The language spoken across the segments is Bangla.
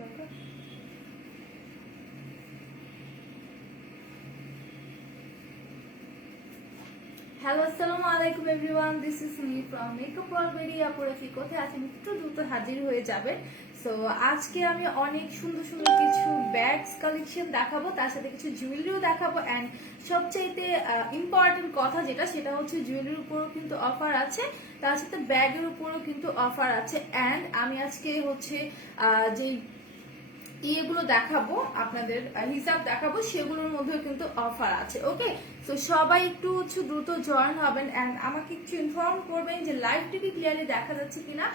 হ্যালো আসসালামু আলাইকুম everyone, this is me from makeup already. আপনারা কি কোথায় আছেন একটু দ্রুত হাজির হয়ে যাবেন। সো আজকে আমি অনেক সুন্দর সুন্দর কিছু ব্যাগস কালেকশন দেখাবো, তার সাথে কিছু জুয়েলারিও দেখাবো। অ্যান্ড সবচাইতে ইম্পর্টেন্ট কথা যেটা, সেটা হচ্ছে জুয়েলারির উপরও কিন্তু অফার আছে, তার সাথে ব্যাগের উপরও কিন্তু অফার আছে। অ্যান্ড আমি আজকে হচ্ছে যে ইয়েগুলো দেখাবো, আপনাদের হিসাব দেখাবো, সেগুলোর মধ্যেও কিন্তু অফার আছে। ওকে, তো সবাই একটু হচ্ছে দ্রুত জয়েন হবেন অ্যান্ড আমাকে একটু ইনফর্ম করবেন যে লাইভটি কি ক্লিয়ারলি দেখা যাচ্ছে কিনা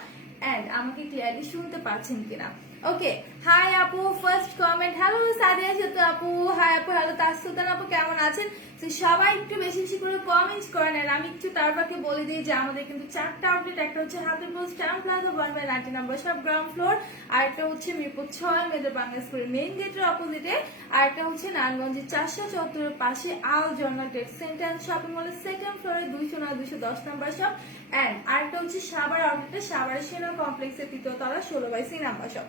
অ্যান্ড আমাকে ক্লিয়ারলি শুনতে পাচ্ছেন কিনা। ওকে, হাই আপু, ফার্স্ট কমেন্ট হ্যালো সাদিয়া সেতু আপু, হাই আপু, হ্যালো তাসসুলতান আপু, কেমন আছেন? তো সবাই একটু বেশি বেশি করে কমেন্টস করেন। আর আমি একটু তারপরে বলে দিই যে আমাদের কিন্তু 4টা আউটলেট, একটা হচ্ছে হাতিরপুল স্ট্যাম্প প্লাজা 1/90 নম্বর সব গ্রাউন্ড ফ্লোর, আর একটা হচ্ছে মিরপুর 6 মেজর বাংলা স্কুলের মেইন গেটের অপোজিটে, আর একটা হচ্ছে নারায়ণগঞ্জের 474 পাশে আল জন্নাত টেক সেন্টার শপিং মলের সেকেন্ড ফ্লোরে 209 210 নম্বর শপ। অ্যান্ড আরেকটা হচ্ছে সাভার আউটলেটে সাভার সেনা কমপ্লেক্সের 3য় তলা 16/C নাম্বার শপ।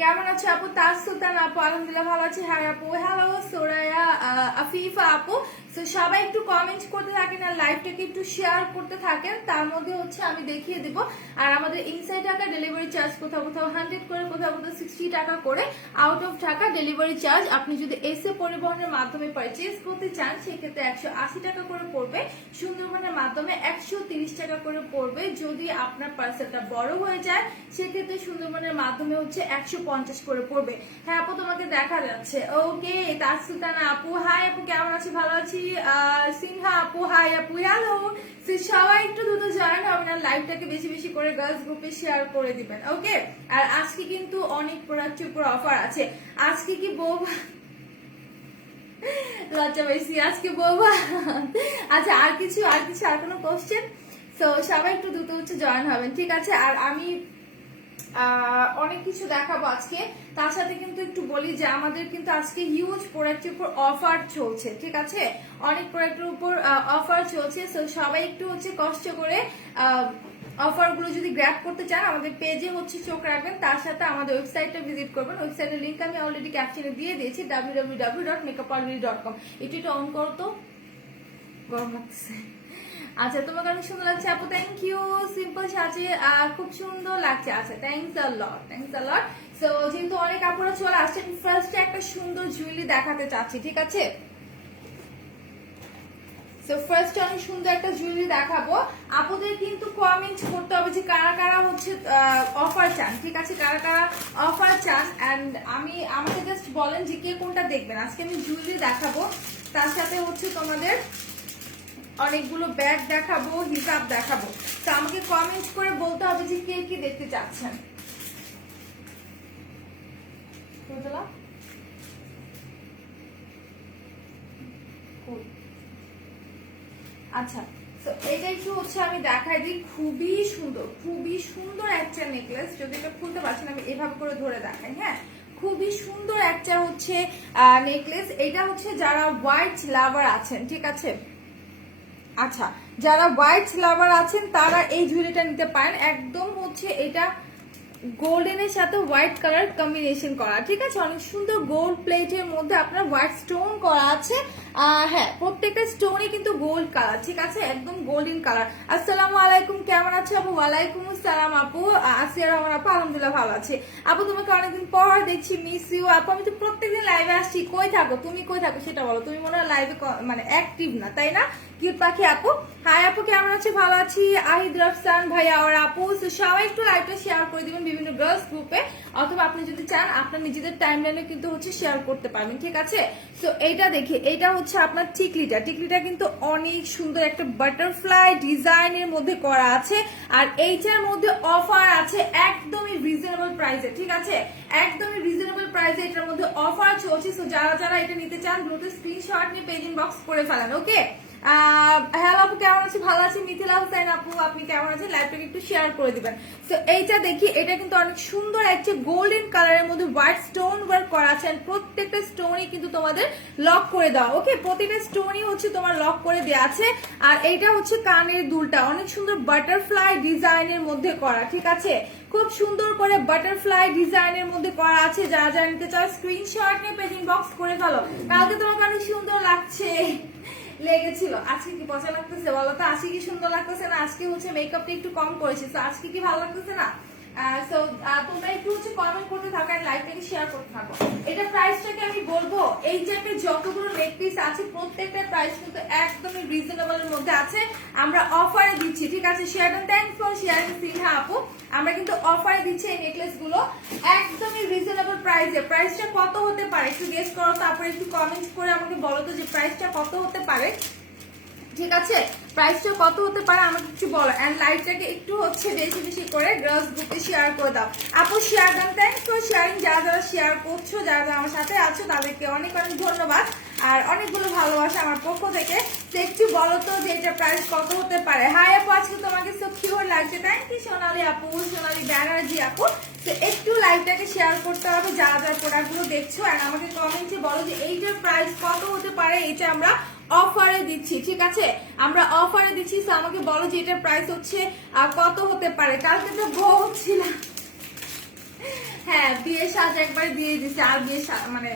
কেমন আছো আপু? তাসসুলতান আপু, আলহামদুলিল্লাহ ভালো আছি। হাই আপু, হ্যালো সোরায়া, আফিফা আপু। তো সবাই একটু কমেন্ট করতে থাকেন আর লাইভটাকে একটু শেয়ার করতে থাকেন। তার মধ্যে হচ্ছে আমি দেখিয়ে দিব। আর আমাদের ইনসাইড ঢাকা ডেলিভারি চার্জ কোথাও কোথাও 100 করে, কোথাও কোথাও 60 টাকা করে। Out of Dhaka delivery charge আপনি যদি এসে পরিবহনের মাধ্যমে পারচেজ করতে চান সেক্ষেত্রে 180 টাকা করে পড়বে। সুন্দরবনের মাধ্যমে 130 টাকা করে পড়বে। যদি আপনার পার্সেলটা বড় হয়ে যায় সেক্ষেত্রে সুন্দরবনের মাধ্যমে হচ্ছে 150 করে পড়বে। হ্যাঁ আপু, তোমাকে দেখা যাচ্ছে। ওকে, তাসসুলতানা আপু, হাই আপু, কেমন আছি? ভালো আছি। সিনহা আপু, হাই আপু, হ্যালো। সবাই একটু দ্রুত জয়েন হবেন আর লাইভটাকে বেশি বেশি করে গার্লস গ্রুপে শেয়ার করে দিবেন। ওকে, আর আজকে কিন্তু অনেক প্রোডাক্টের উপর অফার আছে। আজকে কি বৌবা লজ্জা পাইছি, আজকে বৌবা। আচ্ছা, আর কোনো কোশ্চেন? তো সবাই একটু দ্রুত হচ্ছে জয়েন হবেন, ঠিক আছে? আর আমি অনেক কিছু দেখাবো আজকে। তার সাথে কিন্তু একটু বলি যে আমাদের কিন্তু আজকে হিউজ প্রোডাক্টের উপর অফার চলছে, ঠিক আছে? অনেক প্রোডাক্টের উপর অফার চলছে। তো সবাই একটু হচ্ছে কষ্ট করে অফার গুলো যদি গ্র্যাব করতে চান আমাদের পেজে হচ্ছে চোখ রাখবেন, তার সাথে আমাদের ওয়েবসাইটটা ভিজিট করবেন। ওয়েবসাইটের লিংক আমি অলরেডি ক্যাপশনে দিয়ে দিয়েছি, www.makeupalready.com। একটু অন করো তো, গরম লাগছে। আচ্ছা, তোমাকে অনেক সুন্দর লাগছে আপু, থ্যাংক ইউ। সিম্পল সাজে খুব সুন্দর লাগছে। আচ্ছা, থ্যাংকস আ লট। সো যেহেতু অনেক আপুরা চলে আসছেন, ফার্স্টে একটা সুন্দর জুয়েলারি দেখাতে চাচ্ছি, ঠিক আছে? সো ফার্স্ট অনেক সুন্দর একটা জুয়েলারি দেখাবো। আপুদের কিন্তু কমেন্ট করতে হবে যে কারা কারা হচ্ছে অফার চান, ঠিক আছে? কারা কারা অফার চান এন্ড আমাকে জাস্ট বলেন যে কে কোনটা দেখবেন। আজকে আমি জুয়েলারি দেখাবো, তার সাথে হচ্ছে তোমাদের অনেকগুলো ব্যাগ দেখাবো, হিসাব দেখাবো। তো আমাকে কমেন্ট করে বলতে হবে যে কে কি দেখতে চাচ্ছেন। আচ্ছা, তো এটা একটু হচ্ছে আমি দেখাই দিই। খুবই সুন্দর একটা নেকলেস। যদি এটা খুলতে পারছেন আমি এভাবে করে ধরে দেখাই। হ্যাঁ, খুবই সুন্দর একটা হচ্ছে নেকলেস। এটা হচ্ছে যারা হোয়াইট লাভার আছেন, ঠিক আছে? আচ্ছা, যারা হোয়াইট লাভার আছেন তারা এই জুয়েলারিটা নিতে পারেন। একদম হচ্ছে এটা গোল্ডেনের সাথে হোয়াইট কালার কম্বিনেশন করা, ঠিক আছে? অনেক সুন্দর গোল্ড প্লেটের মধ্যে আপনার হোয়াইট স্টোন করা আছে। হ্যাঁ, প্রত্যেকটা স্টোনই কিন্তু গোল্ড কালার, ঠিক আছে? একদম গোল্ডেন কালার। আসসালামু আলাইকুম, কেমন আছো আপু? ওয়ালাইকুম আসসালাম আপু। আসিয়া রহমান আপু, আলহামদুলিল্লাহ ভালো আছে আপু। তোমাকে অনেকদিন পর দেখছি, মিস ইউ আপু। আমি তো প্রত্যেকদিন লাইভে আসছি। কই থাকো তুমি, কই থাকো সেটা বলো। তুমি মনে হয় লাইভে মানে অ্যাক্টিভ না, তাই না? কিউট পাখি আপু, হাই আপু, কেমন আছে? ভালো আছি। আহিদ রফসান ভাইয়া আর আপু, সবাই একটু লাইভটা শেয়ার করে দিবেন বিভিন্ন গার্লস গ্রুপে, অথবা আপনি যদি চান আপনার নিজেদের টাইমলাইনে কিন্তু হচ্ছে শেয়ার করতে পারবেন, ঠিক আছে? তো এইটা দেখি, এইটা হচ্ছে আপনার টিকলিটা কিন্তু অনেক সুন্দর একটা বাটারফ্লাই ডিজাইনের মধ্যে করা আছে। আর এইটার মধ্যে অফার আছে একদমই রিজনেবল প্রাইসে, ঠিক আছে? একদমই রিজনেবল প্রাইসে এটার মধ্যে অফার চলছে। তো যারা যারা এটা নিতে চান দ্রুত স্ক্রিনশট নিয়ে পেজ ইনবক্স করে ফেলেন। ওকে, হ্যালো আপু, কেমন আছি? ভালো আছি। মিথিলা হোসেন আপু, আপনি কেমন আছেন? লাইভটাকে একটু শেয়ার করে দিবেন। তো এইটা দেখি, এটা কিন্তু অনেক সুন্দর একটা গোল্ডেন কালারের মধ্যে হোয়াইট স্টোন ওয়ার্ক করা আছে। প্রত্যেকটা স্টোনই কিন্তু তোমাদের লক করে দেওয়া। ওকে, প্রতিটা স্টোনই হচ্ছে তোমার লক করে দেওয়া আছে। আর এইটা হচ্ছে কানের দুলটা, অনেক সুন্দর বাটারফ্লাই ডিজাইনের মধ্যে করা। ঠিক আছে, খুব সুন্দর করে বাটারফ্লাই ডিজাইনের মধ্যে করা আছে। যারা যারা নিতে চাও স্ক্রিনশট নিয়ে পেজ ইনবক্স করে ফেলো। কালকে তোমাকে অনেক সুন্দর লাগছে লেগেছিল। আজকে কি পচা লাগতেছে বলো তো? আজকে কি সুন্দর লাগতেছে না? আজকে হচ্ছে মেকআপটা একটু কম করেছি, তো আজকে কি ভালো লাগতেছে না? তোমরা একটু হচ্ছে কমেন্ট করতে থাকো আর লাইভটাকে শেয়ার করতে থাকো। এটা প্রাইসটাকে আমি বলবো, এই যে যতগুলো নেক পিস আছে প্রত্যেকটার প্রাইস কিন্তু একদমই রিজনেবল এর মধ্যে আছে। আমরা অফারে দিচ্ছি। ঠিক আছে, শেয়ারডন থ্যাঙ্কস ফর শেয়ারিং সিনহা আপু। আমরা কিন্তু অফারে দিচ্ছি এই নেকলেস গুলো একদমই রিজনেবল প্রাইসে। প্রাইসটা কত হতে পারে একটু গেস করো, তারপরে একটু কমেন্ট করে আমাকে বলো তো যে প্রাইসটা কত হতে পারে। ঠিক আছে, প্রাইসটা কত হতে পারে আমাকে কিছু বলো। এন্ড লাইভটাকে একটু হচ্ছে বেশি বেশি করে গার্লস গ্রুপে শেয়ার করে দাও আপু। শেয়ার দেন, থ্যাঙ্কস ফর শেয়ারিং। যারা যারা শেয়ার করছো, যারা যারা আমার সাথে আছো তাদেরকে অনেক অনেক ধন্যবাদ আর অনেকগুলো ভালোবাসা আমার পক্ষ থেকে। তো একটু বলো তো যে এটা প্রাইস কত হতে পারে। হাই আপু, আজকে তোমাকে সো কিউট লাগছে। থ্যাংক ইউ সোনালি আপু, সোনালি ব্যানার্জি আপু। তো একটু লাইভটাকে শেয়ার করতে হবে যারা যারা প্রোডাক্টগুলো দেখছো, আর আমাকে কমেন্টে বলো যে এইটার প্রাইস কত হতে পারে। এটা আমরা অফারে দিচ্ছি। ঠিক আছে, আমরা অফারে দিচ্ছি। তো আমাকে বলো যে এটার প্রাইস হচ্ছে কত হতে পারে। কালকে তো বউ ছিল, হ্যাঁ বিয়ে সাজ একবার দিয়ে দিছি, আর বিয়ে মানে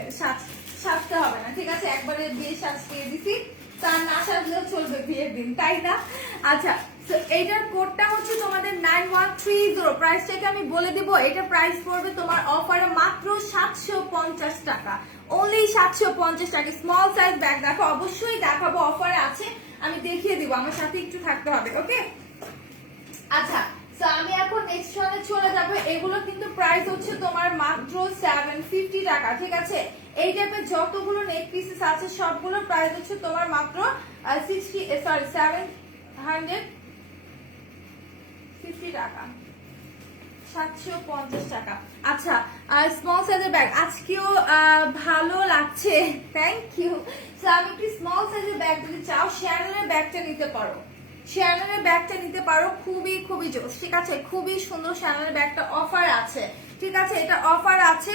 সাজতে হবে না। ঠিক আছে, একবারে বিয়ে সাজ দিয়ে দিছি, তার না সাজলেও চলবে বিয়ের দিন, তাই না? আচ্ছা, তো এইটার কোডটা হচ্ছে তোমাদের 9130। প্রাইসটাকে আমি বলে দিব, এটা প্রাইস পড়বে তোমার অফারে মাত্র 750 টাকা। অনলি 750 টাকা। স্মল সাইজ ব্যাগ দেখো, অবশ্যই দেখাবো, অফারে আছে, আমি দেখিয়ে দিব, আমার সাথে একটু থাকতে হবে। ওকে, আচ্ছা তো আমি এখন নেক্সট ওয়ানে চলে যাব। এগুলো কিন্তু প্রাইস হচ্ছে তোমার মাত্র 750 টাকা। ঠিক আছে, এই টাইপের যতগুলো নেক পিসেস আছে সবগুলো প্রাইস হচ্ছে তোমার মাত্র 750 টাকা, 750 টাকা। আচ্ছা, স্মল সাইজের ব্যাগ আজকেও ভালো লাগছে, থ্যাংক ইউ। তো আমি একটু স্মল সাইজের ব্যাগ যদি চাও, শ্যানেলের ব্যাগটা নিতে পারো। শ্যানেলের ব্যাগটা নিতে পারো, খুবই খুবই জোস। ঠিক আছে, খুবই সুন্দর শ্যানেলের ব্যাগটা অফার আছে। ঠিক আছে, এটা অফার আছে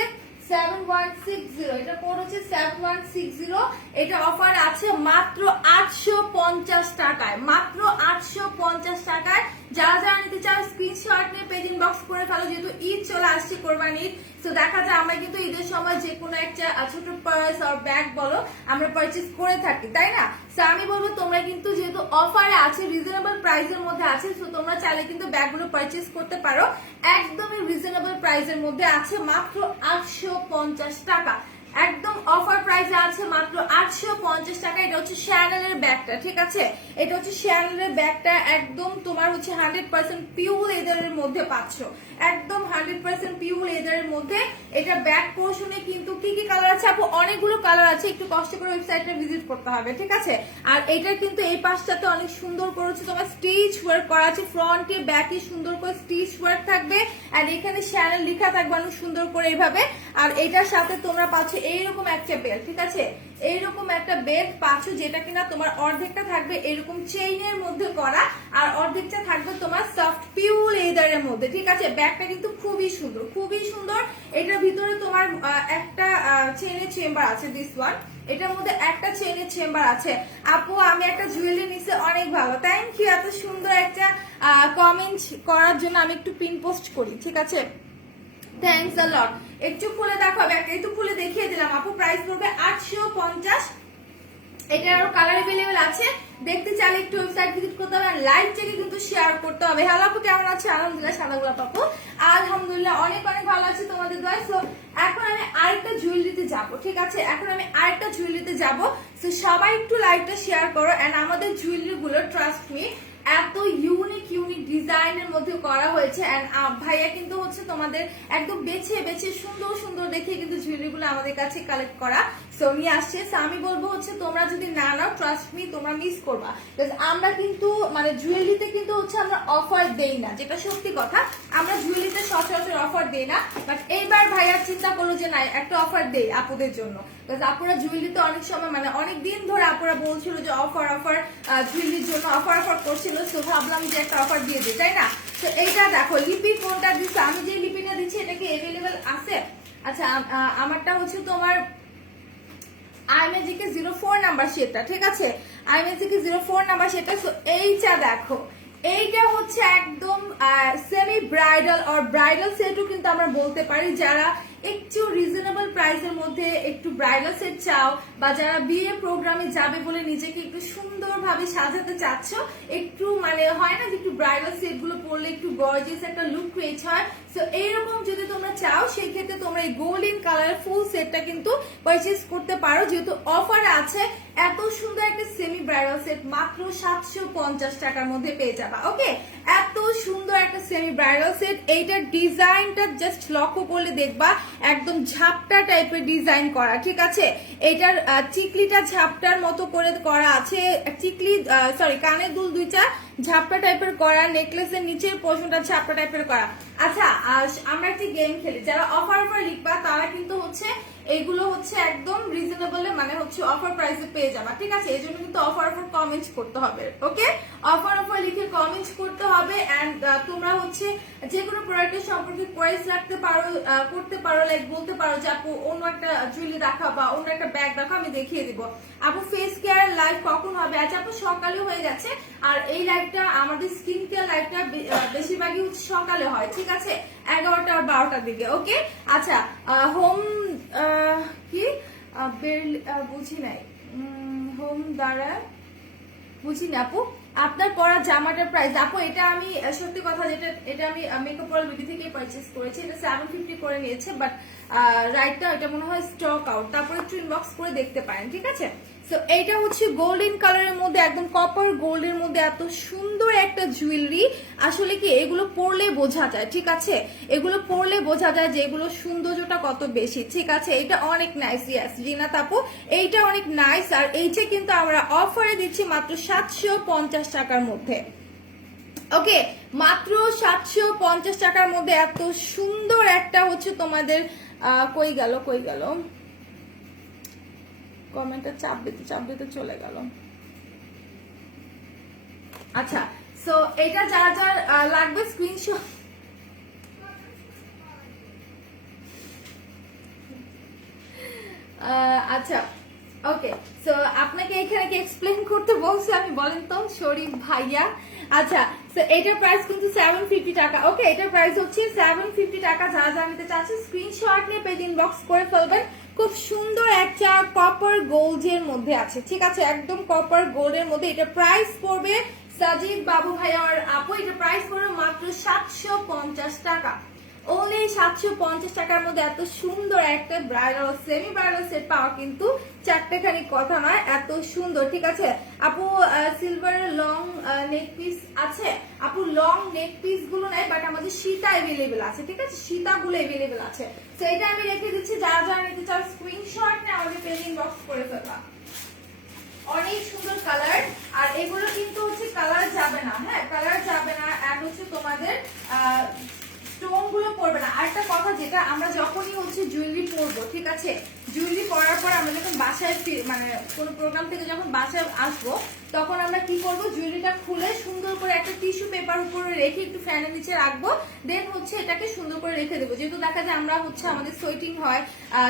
7160। এটা কোড হচ্ছে 7160। এটা অফার আছে মাত্র 850 টাকায়, মাত্র 850 টাকায়। যারা যারা নিতে চাও স্ক্রিনশট নিয়ে পেজ ইনবক্স করে ফেলো। যেহেতু ঈদ চলে আসছে, কোরবানি ঈদ, তো দেখা যায় আমরা কিন্তু ঈদের সময় যে কোনো একটা ছোট পার্স আর ব্যাগ বলো আমরা পারচেজ করে থাকি, তাই না? তো আমি বলবো তোমরা কিন্তু যেহেতু অফারে আছে, রিজনেবল প্রাইসের মধ্যে আছে, তো তোমরা চাইলে কিন্তু ব্যাগগুলো পারচেজ করতে পারো। একদমই রিজনেবল প্রাইসের মধ্যে আছে, মাত্র 850 টাকা। একদম অফার প্রাইসে আছে মাত্র 850 টাকা। এটা হচ্ছে শ্যানেলের ব্যাগটা। ঠিক আছে, এটা হচ্ছে শ্যানেলের ব্যাগটা, একদম তোমার হচ্ছে 100% পিওর লেদারের মধ্যে পাচ্ছ, একদম 100% পিওর লেদারের মধ্যে। এটা ব্যাক পোর্শনে কিন্তু কি কি কালার আছে আপু? অনেকগুলো কালার আছে, একটু কষ্ট করে ওয়েবসাইটটা ভিজিট করতে হবে। ঠিক আছে, আর এটা কিন্তু এই পাশটাতে অনেক সুন্দর করেছে তোমার স্টিচ ওয়ার্ক করা আছে, ফ্রন্টে ব্যাকে সুন্দর করে স্টিচ ওয়ার্ক থাকবে, আর এখানে শ্যানেল লেখা থাকবে অনেক সুন্দর করে এইভাবে। আর এটার সাথে তোমরা পাচ্ছ এইরকম একটা বেল্ট। ঠিক আছে, এইরকম একটা বেল্ট পাচ্ছ, যেটা কিনা তোমার অর্ধেকটা থাকবে এরকম চেইনের মধ্যে করা, আর অর্ধেকটা থাকবে তোমার সফট পিওর লেদারের মধ্যে। ঠিক আছে, ব্যাগটা কিন্তু খুবই সুন্দর, খুবই সুন্দর। এটার ভিতরে তোমার একটা চেইনের চেম্বার আছে, দিস ওয়ান, এটার মধ্যে একটা চেইনের চেম্বার আছে। আপু আমি একটা জুয়েলারি নিছি, অনেক ভালো, থ্যাংক ইউ। এত সুন্দর একটা কমেন্ট করার জন্য আমি একটু পিন পোস্ট করি। ঠিক আছে, থ্যাংকস আ লট। একটু খুলে দেখাবো, একটা একটু খুলে দেখিয়ে দিলাম আপু। প্রাইস পড়বে 850। এটার আরো কালার अवेलेबल আছে, দেখতে চাইলে একটু ওয়েবসাইট ভিজিট করতে হবে, আর লাইভ থেকে কিন্তু শেয়ার করতে হবে। হ্যালো আপু, কেমন আছে? আলহামদুলিল্লাহ, সাদাগুলা আপু আলহামদুলিল্লাহ অনেক অনেক ভালো আছে, তোমাদের দোয়ায়। সো এখন আমি আরেকটা জুয়েলারিতে যাব। ঠিক আছে, এখন আমি আরেকটা জুয়েলারিতে যাব। সো সবাই একটু লাইভটা শেয়ার করো। এন্ড আমাদের জুয়েলারি গুলো ট্রাস্ট মি এত ইউনিক ইউনিক ডিজাইনের মধ্যে করা হয়েছে। এন্ড ভাইয়া কিন্তু হচ্ছে তোমাদের একদম বেছে বেছে সুন্দর সুন্দর দেখে কিন্তু জুয়েলারি গুলো আমাদের কাছে কালেক্ট করা, সো নিয়ে আসছে। সো আমি বলবো হচ্ছে তোমরা যদি না নাও, ট্রাস্ট মি তোমরা মিস করবা। আমরা কিন্তু মানে জুয়েলারিতে কিন্তু হচ্ছে আমরা অফার দেই না, যেটা সত্যি কথা। আমরা জুয়েলারিতে সচরাচর অফার দেই না, বাট এইবার ভাই ভাইয়ার চিন্তা করলো যে না একটা অফার দেই আপুদের জন্য, আপুরা জুয়েলারিতে অনেক সময় মানে অনেক দিন ধরে আপুরা বলছিল যে অফার অফার জুয়েলারির জন্য অফার অফার করছিল, তো ভাবলাম যে একটা অফার দিয়ে দিই, তাই না? তো এইটা দেখো লিপি কোনটা দিচ্ছে, আমি যে লিপিটা দিচ্ছি এটা কি অ্যাভেলেবেল আছে? আচ্ছা আমারটা হচ্ছে তোমার আইমেজিকে 04 নাম্বার সেটটা, ঠিক আছে? আইমেজিকে 04 নাম্বার সেটটা। সো এইটা দেখো, এইটা হচ্ছে একদম সেমি ব্রাইডাল আর ব্রাইডাল সেটও কিন্তু আমরা বলতে পারি, যারা একটু রিজনেবল প্রাইসের মধ্যে একটু ব্রাইডাল সেট চাও, বা যারা বিয়ে প্রোগ্রামে যাবে বলে নিজেকে একটু সুন্দরভাবে সাজাতে চাচ্ছ, একটু মানে হয় না যে একটু ব্রাইডাল সেট গুলো পরলে একটু গর্জিয়াস একটা লুক ক্রিয়েট হয়, সো এইরকম যদি তোমরা চাও সেই ক্ষেত্রে তোমরা এই গোল্ডেন কালারের ফুল সেটটা কিন্তু পারচেজ করতে পারো, যেহেতু অফার আছে। এত সুন্দর একটা সেমি ব্রাইডাল সেট মাত্র 750 টাকার মধ্যে পেয়ে যাবা। ওকে, এত সুন্দর একটা সেমি ব্রাইডাল সেট। এইটার ডিজাইনটা জাস্ট লক্ষ্য করলে দেখবা একদম ঝাপটা টাইপের ডিজাইন করা, ঠিক আছে? এইটার চিকলিটা ঝাপটার মতো করে করা আছে, চিকলি সরি কানের দুল দুইটা ঝাপটা টাইপের করা, নেকলেসের নিচের পোর্শনটা ঝাপটা টাইপের করা। আচ্ছা আমরা একটি গেম খেলি, যারা অফার অফার লিখবা তারা কিন্তু হচ্ছে এইগুলো হচ্ছে একদম রিজনেবল মানে হচ্ছে অফার প্রাইসে পেয়ে যাবা, ঠিক আছে? এই জন্য কিন্তু অফার অফার কমেন্ট করতে হবে। ওকে, অফার অফার লিখে কমেন্ট করতে হবে। এন্ড তোমরা হচ্ছে যে কোনো প্রোডাক্টের সম্পর্কে প্রাইস রাখতে পারো, করতে পারো, লাইক বলতে পারো যে আপু অন্য একটা জুয়েলারি রাখা বা অন্য একটা ব্যাগ রাখা, আমি দেখিয়ে দিব। আপু ফেস কেয়ার লাইভ কখন হবে? আচ্ছা আপু সকালে হয়ে গেছে, আর এই লাইভটা আমাদের স্কিন কেয়ার লাইভটা বেশিরভাগই সকালে হয়, ঠিক আছে? 11টা আর 12টার দিকে। ওকে, আচ্ছা হোম কি বুঝি নাই, হোম দ্বারা বুঝি না আপু। আপনার পরা জামাটার প্রাইস আপু, এটা আমি সত্যি কথা যেটা, এটা আমি মেকআপ ওয়ার্ল্ড বিউটি থেকে পারচেজ করেছি, এটা 750 করে নিয়েছে, বাট রাইটটা এটা মনে হয় স্টক আউট, তারপরে একটু ইনবক্স করে দেখতে পারেন, ঠিক আছে? সো এইটা হচ্ছে গোল্ডেন কালারের মধ্যে একদম কপার গোল্ডের মধ্যে এত সুন্দর একটা জুয়েলারি। আসলে কি এগুলো পরলে বোঝা যায়, ঠিক আছে? এগুলো পরলে বোঝা যায় যে এগুলো সৌন্দর্যটা কত বেশি, ঠিক আছে? এটা অনেক নাইস। ইয়াস জিনা আপু, এইটা অনেক নাইস। আর এইটা কিন্তু আমরা অফারে দিচ্ছি মাত্র 750 টাকার মধ্যে। ওকে, মাত্র 750 টাকার মধ্যে এত সুন্দর একটা হচ্ছে তোমাদের কই গেল কমেন্টটা চাপ দিতে চলে গেল। আচ্ছা, সো এটা যার যার লাগবে স্ক্রিনশট, আচ্ছা ওকে। সো আপনাকে এখানে কি এক্সপ্লেইন করতে বলছে আমি, বলেন তো শরীফ ভাইয়া? আচ্ছা, সো এটার প্রাইস কিন্তু 750 টাকা। ওকে, এটার প্রাইস হচ্ছে 750 টাকা। যারা যা নিতে চাচ্ছেন স্ক্রিনশট নিয়ে পেজ ইনবক্স করে ফেলবেন। খুব সুন্দর একটা কপার গোল্ডের মধ্যে আছে, ঠিক আছে? একদম কপার গোল্ডের মধ্যে এটা প্রাইস পড়বে সাজিদ বাবু ভাই আর আপু, এটা প্রাইস পড়বে মাত্র 750 টাকা। ওনলি 750 টাকার মধ্যে এত সুন্দর একটা ব্রাইডাল সেমি ব্রাইডাল সেট পাওয়া কিন্তু চারটেখানি কথা নয়, এত সুন্দর, ঠিক আছে? আপু সিলভারের লং নেক পিস আছে আপু, লং নেক পিস গুলো নাই, বাট আমাদের সীতা অ্যাভেলেবেল আছে, ঠিক আছে? সীতাগুলো অ্যাভেলেবেল আছে, তো এটা আমি রেখে দিচ্ছি। যারা যারা নিতে চাও স্ক্রিনশট নিয়ে আমাদের পেজ ইনবক্স করে ফেলবা। অনেক সুন্দর কালার, আর এগুলো কিন্তু হচ্ছে কালার যাবে না, হ্যাঁ কালার যাবে না। আর হচ্ছে তোমাদের স্টোন গুলো পড়বে না। আরেকটা কথা, যেটা আমরা যখনই হচ্ছে জুয়েলারি পরবো, ঠিক আছে, জুয়েলারি পরার পর আমরা যখন বাসায় মানে কোনো প্রোগ্রাম থেকে যখন বাসায় আসবো, তখন আমরা কি করবো, জুয়েলারিটা খুলে সুন্দর করে একটা টিস্যু পেপার উপরে রেখে একটু ফ্যানের নিচে রাখবো, দেন হচ্ছে এটাকে সুন্দর করে রেখে দেবো। যেহেতু দেখা যায় আমরা হচ্ছে আমাদের সোয়েটিং হয়,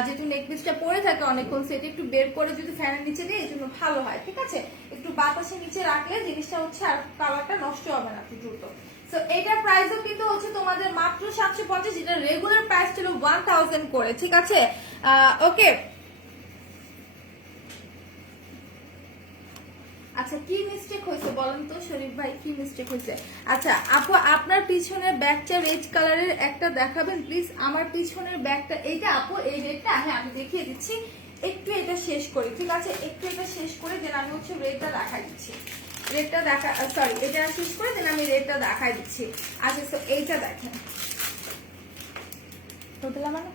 যেহেতু নেকপিসটা পরে থাকে অনেকক্ষণ, সেটা একটু বের করে যদি ফ্যানের নিচে দিই এই জন্য ভালো হয়, ঠিক আছে? একটু বাতাসের নিচে রাখলে জিনিসটা হচ্ছে আর কালারটা নষ্ট হবে না একটু দ্রুত। সো এটার প্রাইসও কিন্তু হচ্ছে তোমাদের মাত্র 750, যেটা রেগুলার প্রাইস ছিল 1000 করে, ঠিক আছে? ওকে, আচ্ছা কি মিস্টেক হয়েছে বলেন তো শরীফ ভাই, কি মিস্টেক হয়েছে? আচ্ছা আপু আপনার পিছনের ব্যাগটা রেড কালারের একটা দেখাবেন প্লিজ। আমার পিছনের ব্যাগটা এইটা আপু, এই রেডটা, হ্যাঁ আমি দেখিয়ে দিচ্ছি। একটু এটা শেষ করি, ঠিক আছে? একটু এটা শেষ করে দেন আমি হচ্ছে রেডটা দেখাই দিচ্ছি। রেডটা দেখা, সরি এটা শেষ করে দেন আমি রেডটা দেখাই দিচ্ছি। আচ্ছা তো এইটা দেখেন, মানে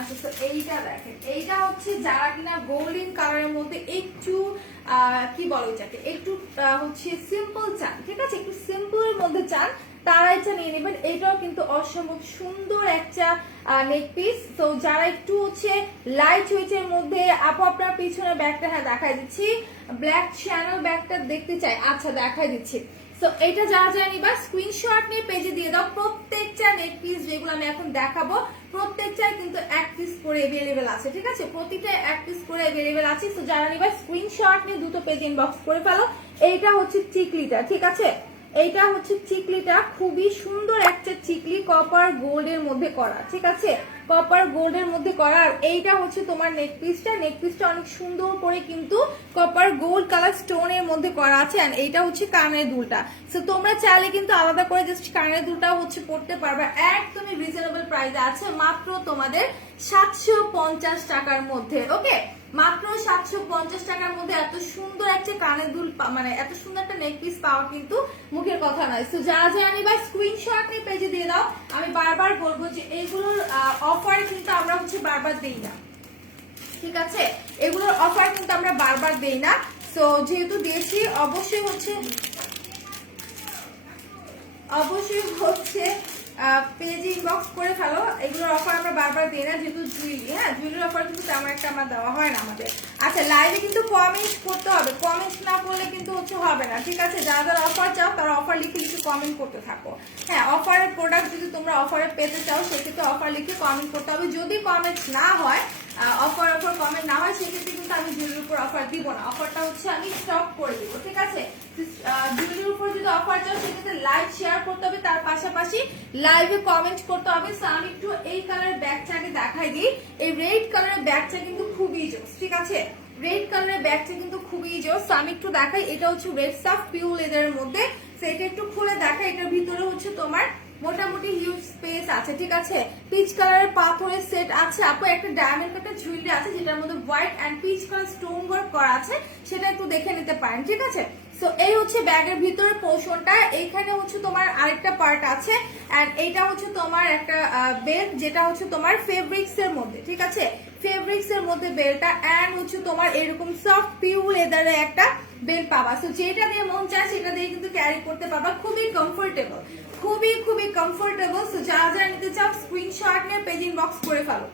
আচ্ছা তো এইটা দেখেন, এইটা হচ্ছে যারা কিনা গোল্ডেন কালারের মধ্যে একটু কি বলো এটাকে, একটু হচ্ছে সিম্পল চান, ঠিক আছে? একটু সিম্পল এর মধ্যে চান, তারা এটা নিয়ে নেবেন। এটাও কিন্তু অসম্ভব সুন্দর একটা নেক পিস। তো যারা একটু হচ্ছে লাইট ওয়েটের মধ্যে, আপু আপনার পিছনে ব্যাগটা, হ্যাঁ দেখাই দিচ্ছি, ব্ল্যাক চ্যানেল ব্যাগটা দেখতে চাই, আচ্ছা দেখাই দিচ্ছি। তো এটা যারা যারা নিবা স্ক্রিনশট নিয়ে পেজে দিয়ে দাও। প্রত্যেকটা নেক পিস যেগুলো আমি এখন দেখাবো প্রত্যেকটা কিন্তু এক পিস করে अवेलेबल আছে, ঠিক আছে, প্রতিটা এক পিস করে अवेलेबल আছে। তো যারা নিবা স্ক্রিনশট নিয়ে দ্রুত পেজ ইনবক্স করে ফেলো। এইটা হচ্ছে চিকলিটা, ঠিক আছে, এইটা হচ্ছে চিকলিটা, খুবই সুন্দর একটা চিকলি, কপার গোল্ডের মধ্যে করা, ঠিক আছে, কপার গোল্ডের মধ্যে করা। আর এইটা হচ্ছে তোমার নেক পিসটা, নেক পিসটা অনেক সুন্দর করে কিন্তু কপার গোল্ড কালার স্টোনের মধ্যে করা আছে। এন্ড এইটা হচ্ছে কানের দুলটা। সো তোমরা চাইলে কিন্তু আলাদা করে জাস্ট কানের দুলটাও হচ্ছে পড়তে পারবে। একদমই রিজনেবল প্রাইসে আছে, মাত্র তোমাদের 750 টাকার মধ্যে। ওকে, মাত্র 750 টাকার মধ্যে এত সুন্দর একটা কানের দুল, মানে এত সুন্দর একটা নেক পিস পাওয়া কিন্তু মুখের কথা নয়। তো যারা যারা নিবা স্ক্রিনশট নিয়ে পেজে দিয়ে দাও। আমি বারবার বলবো যে এগুলোর অফার কিন্তু আমরা হচ্ছে বারবার দেই না, ঠিক আছে, এগুলোর অফার কিন্তু আমরা বারবার দেই না। তো যেহেতু দিয়েছি অবশ্যই হচ্ছে পেজে ইনবক্স করে ফেলো। এগুলোর অফার আমরা বারবার দিই না, যেহেতু জুয়েলারি, হ্যাঁ জুয়েলারির অফার কিন্তু তেমন একটা আমার দেওয়া হয় না আমাদের। আচ্ছা, লাইভে কিন্তু কমেন্ট করতে হবে, কমেন্ট না করলে কিন্তু হচ্ছে হবে না, ঠিক আছে, যারা যারা অফার চাও তারা অফার লিখে লিখে কমেন্ট করতে থাকো। হ্যাঁ, অফারের প্রোডাক্ট যদি তোমরা অফারে পেতে চাও সেক্ষেত্রে অফার লিখে কমেন্ট করতে হবে। যদি কমেন্ট না হয়, অফার কমেন্ট না হয়, সেক্ষেত্রে কিন্তু আমি জুয়েলারির উপর অফার দিব না, অফারটা হচ্ছে আমি স্টপ করে দিব, ঠিক আছে। জুয়েলারির উপর যদি অফার চাও সেক্ষেত্রে লাইভ শেয়ার করতে হবে, তার পাশাপাশি লাইভে কমেন্ট করতে হবে। সো আমি একটু এই কালারের ব্যাগটা আগে দেখাই দিই। এই রেড কালারের ব্যাগটা কিন্তু খুবই জোস, ঠিক আছে, রেড কালারের ব্যাগটা কিন্তু খুবই জোস। সো আমি একটু দেখাই, এটা হচ্ছে রেড সাফ পিওর লেদারের মধ্যে। সো এটা একটু খুলে দেখাই, এটার ভিতরে হচ্ছে তোমার মোটামুটি হিউজ স্পেস আছে, ঠিক আছে, পিচ কালারের পাথরের সেট আছে। আপু একটা ডায়মন্ড কাটের জুয়েলারি আছে যেটার মধ্যে white and peach colour stone work করা আছে, সেটা একটু দেখে নিতে পারেন, ঠিক আছে। সো এই হচ্ছে ব্যাগের ভিতরের পোর্শনটা। এইখানে হচ্ছে তোমার আরেকটা পার্ট আছে এন্ড এইটা হচ্ছে তোমার একটা বেল্ট, যেটা হচ্ছে তোমার ফেব্রিক্স এর মধ্যে, ঠিক আছে, ফেব্রিক্স এর মধ্যে বেল্টটা এন্ড হচ্ছে তোমার এরকম সফট পিওর লেদারের একটা বেল্ট পাবা। সো যেটা দিয়ে মন চায় সেটা দিয়ে কিন্তু ক্যারি করতে পারবা, খুবই কমফোর্টেবল, খুবই কমফোর্টেবল। সো যারা যারা নিতে চাও স্ক্রিনশট নিয়ে পেজ ইনবক্স করে ফেলো,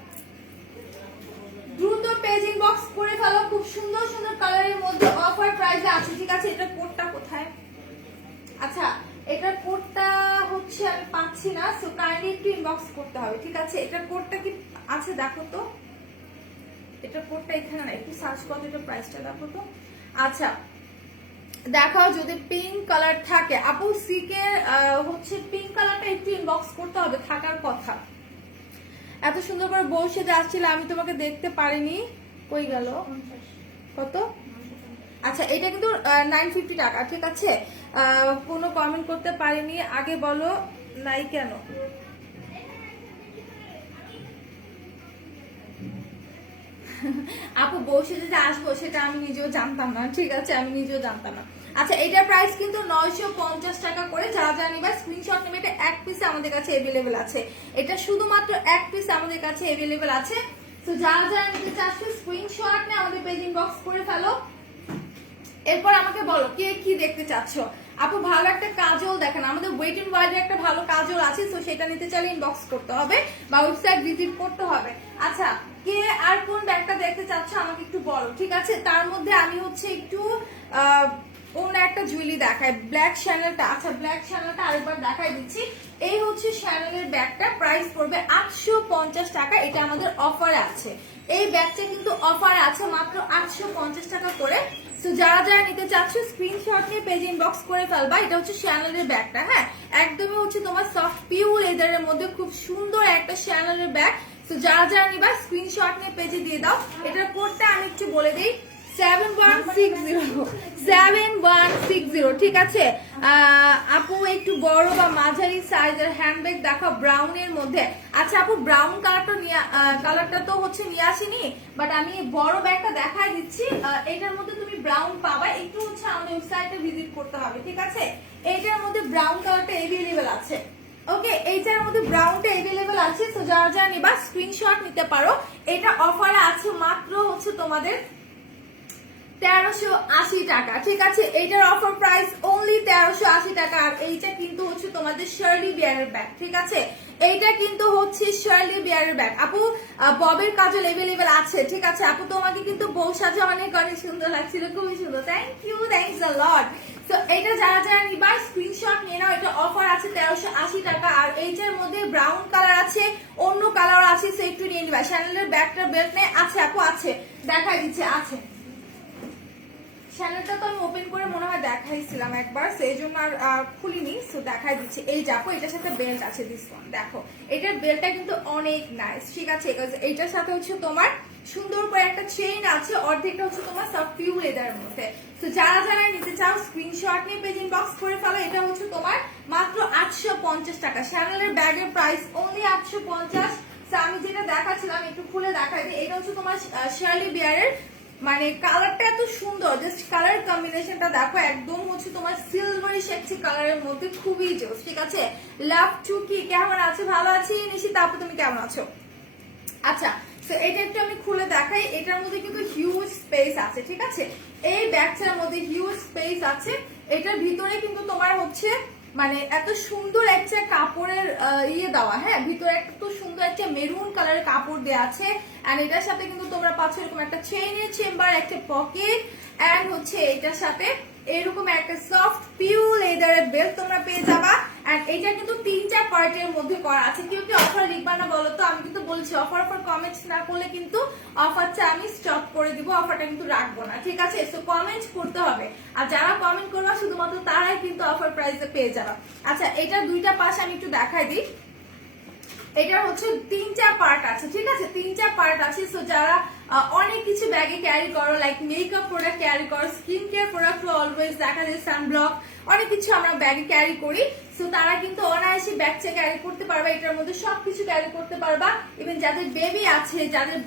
দ্রুত পেজ ইনবক্স করে ফেলো। খুব সুন্দর সুন্দর কালারের মধ্যে অফার প্রাইসে আছে, ঠিক আছে। এটা কোডটা কোথায়? আচ্ছা, এটার কোডটা হচ্ছে আমি পাচ্ছি না, সো কাইন্ডলি একটু ইনবক্স করতে হবে, ঠিক আছে। এটার কোডটা কি আছে দেখো তো, এটার কোডটা এখানে না, একটু সার্চ করো, এটা প্রাইসটা দেখো তো। আচ্ছা দেখাও যদি পিঙ্ক কালার থাকে। আপু সিকের হচ্ছে পিঙ্ক কালারটা একটু ইনবক্স করতে হবে, থাকার কথা। এত সুন্দর করে বসে যাচ্ছিল, আমি তোমাকে দেখতে পারিনি, কই গেল, কত? আচ্ছা, এটা কিন্তু 950 টাকা, ঠিক আছে। কোনো কমেন্ট করতে পারিনি, আগে বলো নাই কেন? আপু বসে যে আসবো সেটা আমি নিজেও জানতাম না, ঠিক আছে, আমি নিজেও জানতাম না। আচ্ছা, এটার প্রাইস কিন্তু 950 টাকা করে। যারা যারা নিবা স্ক্রিনশট নেবে, এটা এক পিস আমাদের কাছে अवेलेबल আছে, এটা শুধুমাত্র এক পিস আমাদের কাছে अवेलेबल আছে। তো যারা যারা নিতে চাচ্ছ স্ক্রিনশট নিয়ে আমাদের পেজ ইনবক্স করে ফেলো। এরপর আমাকে বলো কে কি দেখতে চাচ্ছ। আপু ভালো একটা কাজল দেখেন, আমাদের ওয়েট এন্ড ওয়াইড একটা ভালো কাজল আছে, তো সেটা নিতে চাইলে ইনবক্স করতে হবে বা ওয়েবসাইট ভিজিট করতে হবে। আচ্ছা, কে আর কোন ব্যাগটা দেখতে চাচ্ছ আমাকে একটু বলো, ঠিক আছে। তার মধ্যে আমি হচ্ছে একটু অন্য একটা জুয়েলারি দেখাই, ব্ল্যাক শ্যানেলটা। আচ্ছা, ব্ল্যাক শ্যানেলটা আরেকবার দেখাই দিচ্ছি। এই হচ্ছে শ্যানেলের ব্যাগটা, প্রাইস পড়বে 850 টাকা, এটা আমাদের অফারে আছে। এই ব্যাগটা কিন্তু অফার আছে মাত্র 850 টাকা করে। সো যারা যারা নিতে চাচ্ছ স্ক্রিনশট নিয়ে পেজ ইনবক্স করে ফেলবা। এটা হচ্ছে শ্যানেলের ব্যাগটা, হ্যাঁ একদমই হচ্ছে তোমার সফট পিওর লেদারের মধ্যে খুব সুন্দর একটা শ্যানেলের ব্যাগ। তো যারা যারা নিবা স্ক্রিনশট নিয়ে পেজে দিয়ে দাও। এটার কোডটা আমি একটু বলে দিই, 7160, ঠিক আছে। আপু একটু বড় বা মাঝারি সাইজের হ্যান্ডব্যাগ দেখাও ব্রাউনের মধ্যে। আচ্ছা আপু, ব্রাউন কালারটা তো হচ্ছে নিয়ে আসিনি, বাট আমি বড় ব্যাগটা দেখাই দিচ্ছি। এটার মধ্যে তুমি ব্রাউন পাবা, একটু হচ্ছে আমাদের ওয়েবসাইটে ভিজিট করতে হবে, ঠিক আছে। এইটার মধ্যে ব্রাউন কালারটা अवेलेबल আছে, ওকে, এইটার মধ্যে ব্রাউনটা अवेलेबल আছে। তো যারা যারা নিবা স্ক্রিনশট নিতে পারো। এটা অফারে আছে মাত্র হচ্ছে তোমাদের 1380 টাকা। ঠিক আছে, এইটার অফার প্রাইস অনলি 1380 টাকা। আর এইটা কিন্তু হচ্ছে তোমাদের শার্লি বিয়ারের ব্যাগ। ঠিক আছে, এইটা কিন্তু হচ্ছে শার্লি বিয়ারের ব্যাগ। আপু ববের কাজল এভেলেবেল আছে। ঠিক আছে আপু, তোমাকে কিন্তু বউ সাজা অনেক অনেক সুন্দর লাগছিল, খুবই সুন্দর। থ্যাংক ইউ, থ্যাংকস আ লট। তো এটা যারা যারা নিবা স্ক্রিনশট নিয়ে নাও। এটা অফার আছে 1380 টাকা। আর এইটার মধ্যে ব্রাউন কালার আছে, অন্য কালার আছে, সো একটু নিয়ে নিবা। শ্যানেলের ব্যাগটার বেল্ট নেই? আছে আপু, আছে, দেখাই দিচ্ছে, আছে। চ্যানেলটা তো আমি ওপেন করে মনে হয় দেখাইছিলাম একবার, সেই জন্য আর খুলিনি, সো দেখাই দিচ্ছি। এই দেখো, এটার সাথে বেল্ট আছে, দিস ওয়ান দেখো, এটার বেল্টটা কিন্তু অনেক নাইস। ঠিক আছে, এইটার সাথে হচ্ছে তোমার সুন্দর করে একটা চেইন আছে, অর্ধেকটা হচ্ছে তোমার সব পিউ লেদারের মধ্যে। তো যারা যারা নিতে চাও স্ক্রিনশট নিয়ে পেজ ইনবক্স করে ফেলো। এটা হচ্ছে তোমার মাত্র 850 টাকা। চ্যানেলের ব্যাগের প্রাইস অনলি 850। আমি যেটা দেখাচ্ছিলাম একটু খুলে দেখাই দিই। এটা হচ্ছে তোমার শার্লি বিয়ারের, মানে কালারটা এত সুন্দর, জাস্ট কালার কম্বিনেশনটা দেখো, একদম হচ্ছে তোমার সিলভারি সেক্সি কালারের মধ্যে, খুবই জোস। ঠিক আছে, লাভ টু কি কেমন আছে? ভালো আছি নিশিতা আপু, তুমি কেমন আছো? আচ্ছা, তো এটা একটু আমি খুলে দেখাই। এটার মধ্যে কিন্তু হিউজ স্পেস আছে। ঠিক আছে, এই ব্যাগটার মধ্যে হিউজ স্পেস আছে। এটার ভিতরে কিন্তু তোমার হচ্ছে মানে এত সুন্দর একটা কাপড়ের ইয়ে দেওয়া, হ্যাঁ, ভিতরে এত সুন্দর একটা মেরুন কালারের কাপড় দেওয়া আছে। এন্ড এটার সাথে কিন্তু তোমরা পাচ্ছ এরকম একটা চেইনের চেম্বার, একটা পকেট, এন্ড হচ্ছে এটার সাথে এরকম একটা সফট পিউ লেদারের বেল্ট তোমরা পেয়ে যাবা। এন্ড এটা কিন্তু 3টা পার্টের মধ্যে করা আছে। কেউ কি অফার লিখবা না বলো তো? আমি কিন্তু বলছি অফার কমেন্টস না করলে কিন্তু অফারটা আমি স্টপ করে দিব, অফারটা কিন্তু রাখবো না। ঠিক আছে, সো কমেন্ট করতে হবে, আর যারা কমেন্ট করবা শুধুমাত্র তারাই কিন্তু অফার প্রাইসে পেয়ে যাবা। আচ্ছা, এটা দুইটা পাশ আমি একটু দেখাই দিই। এটার হচ্ছে 3টা পার্ট আছে। ঠিক আছে, 3টা পার্ট আছে। সো যারা অনেক কিছু ব্যাগে ক্যারি করো, লাইক মেকআপ প্রোডাক্ট ক্যারি করো, স্কিন কেয়ার প্রোডাক্ট অলওয়েজ দেখা যায়, সানব্লক, অনেক কিছু আমরা ব্যাগে ক্যারি করি। সো তারা কিন্তু অনায়াসে ব্যাগটা ক্যারি করতে পারবা। এটার মধ্যে সবকিছু ক্যারি করতে পারবা। ইভেন যাদের বেবি আছে, যাদের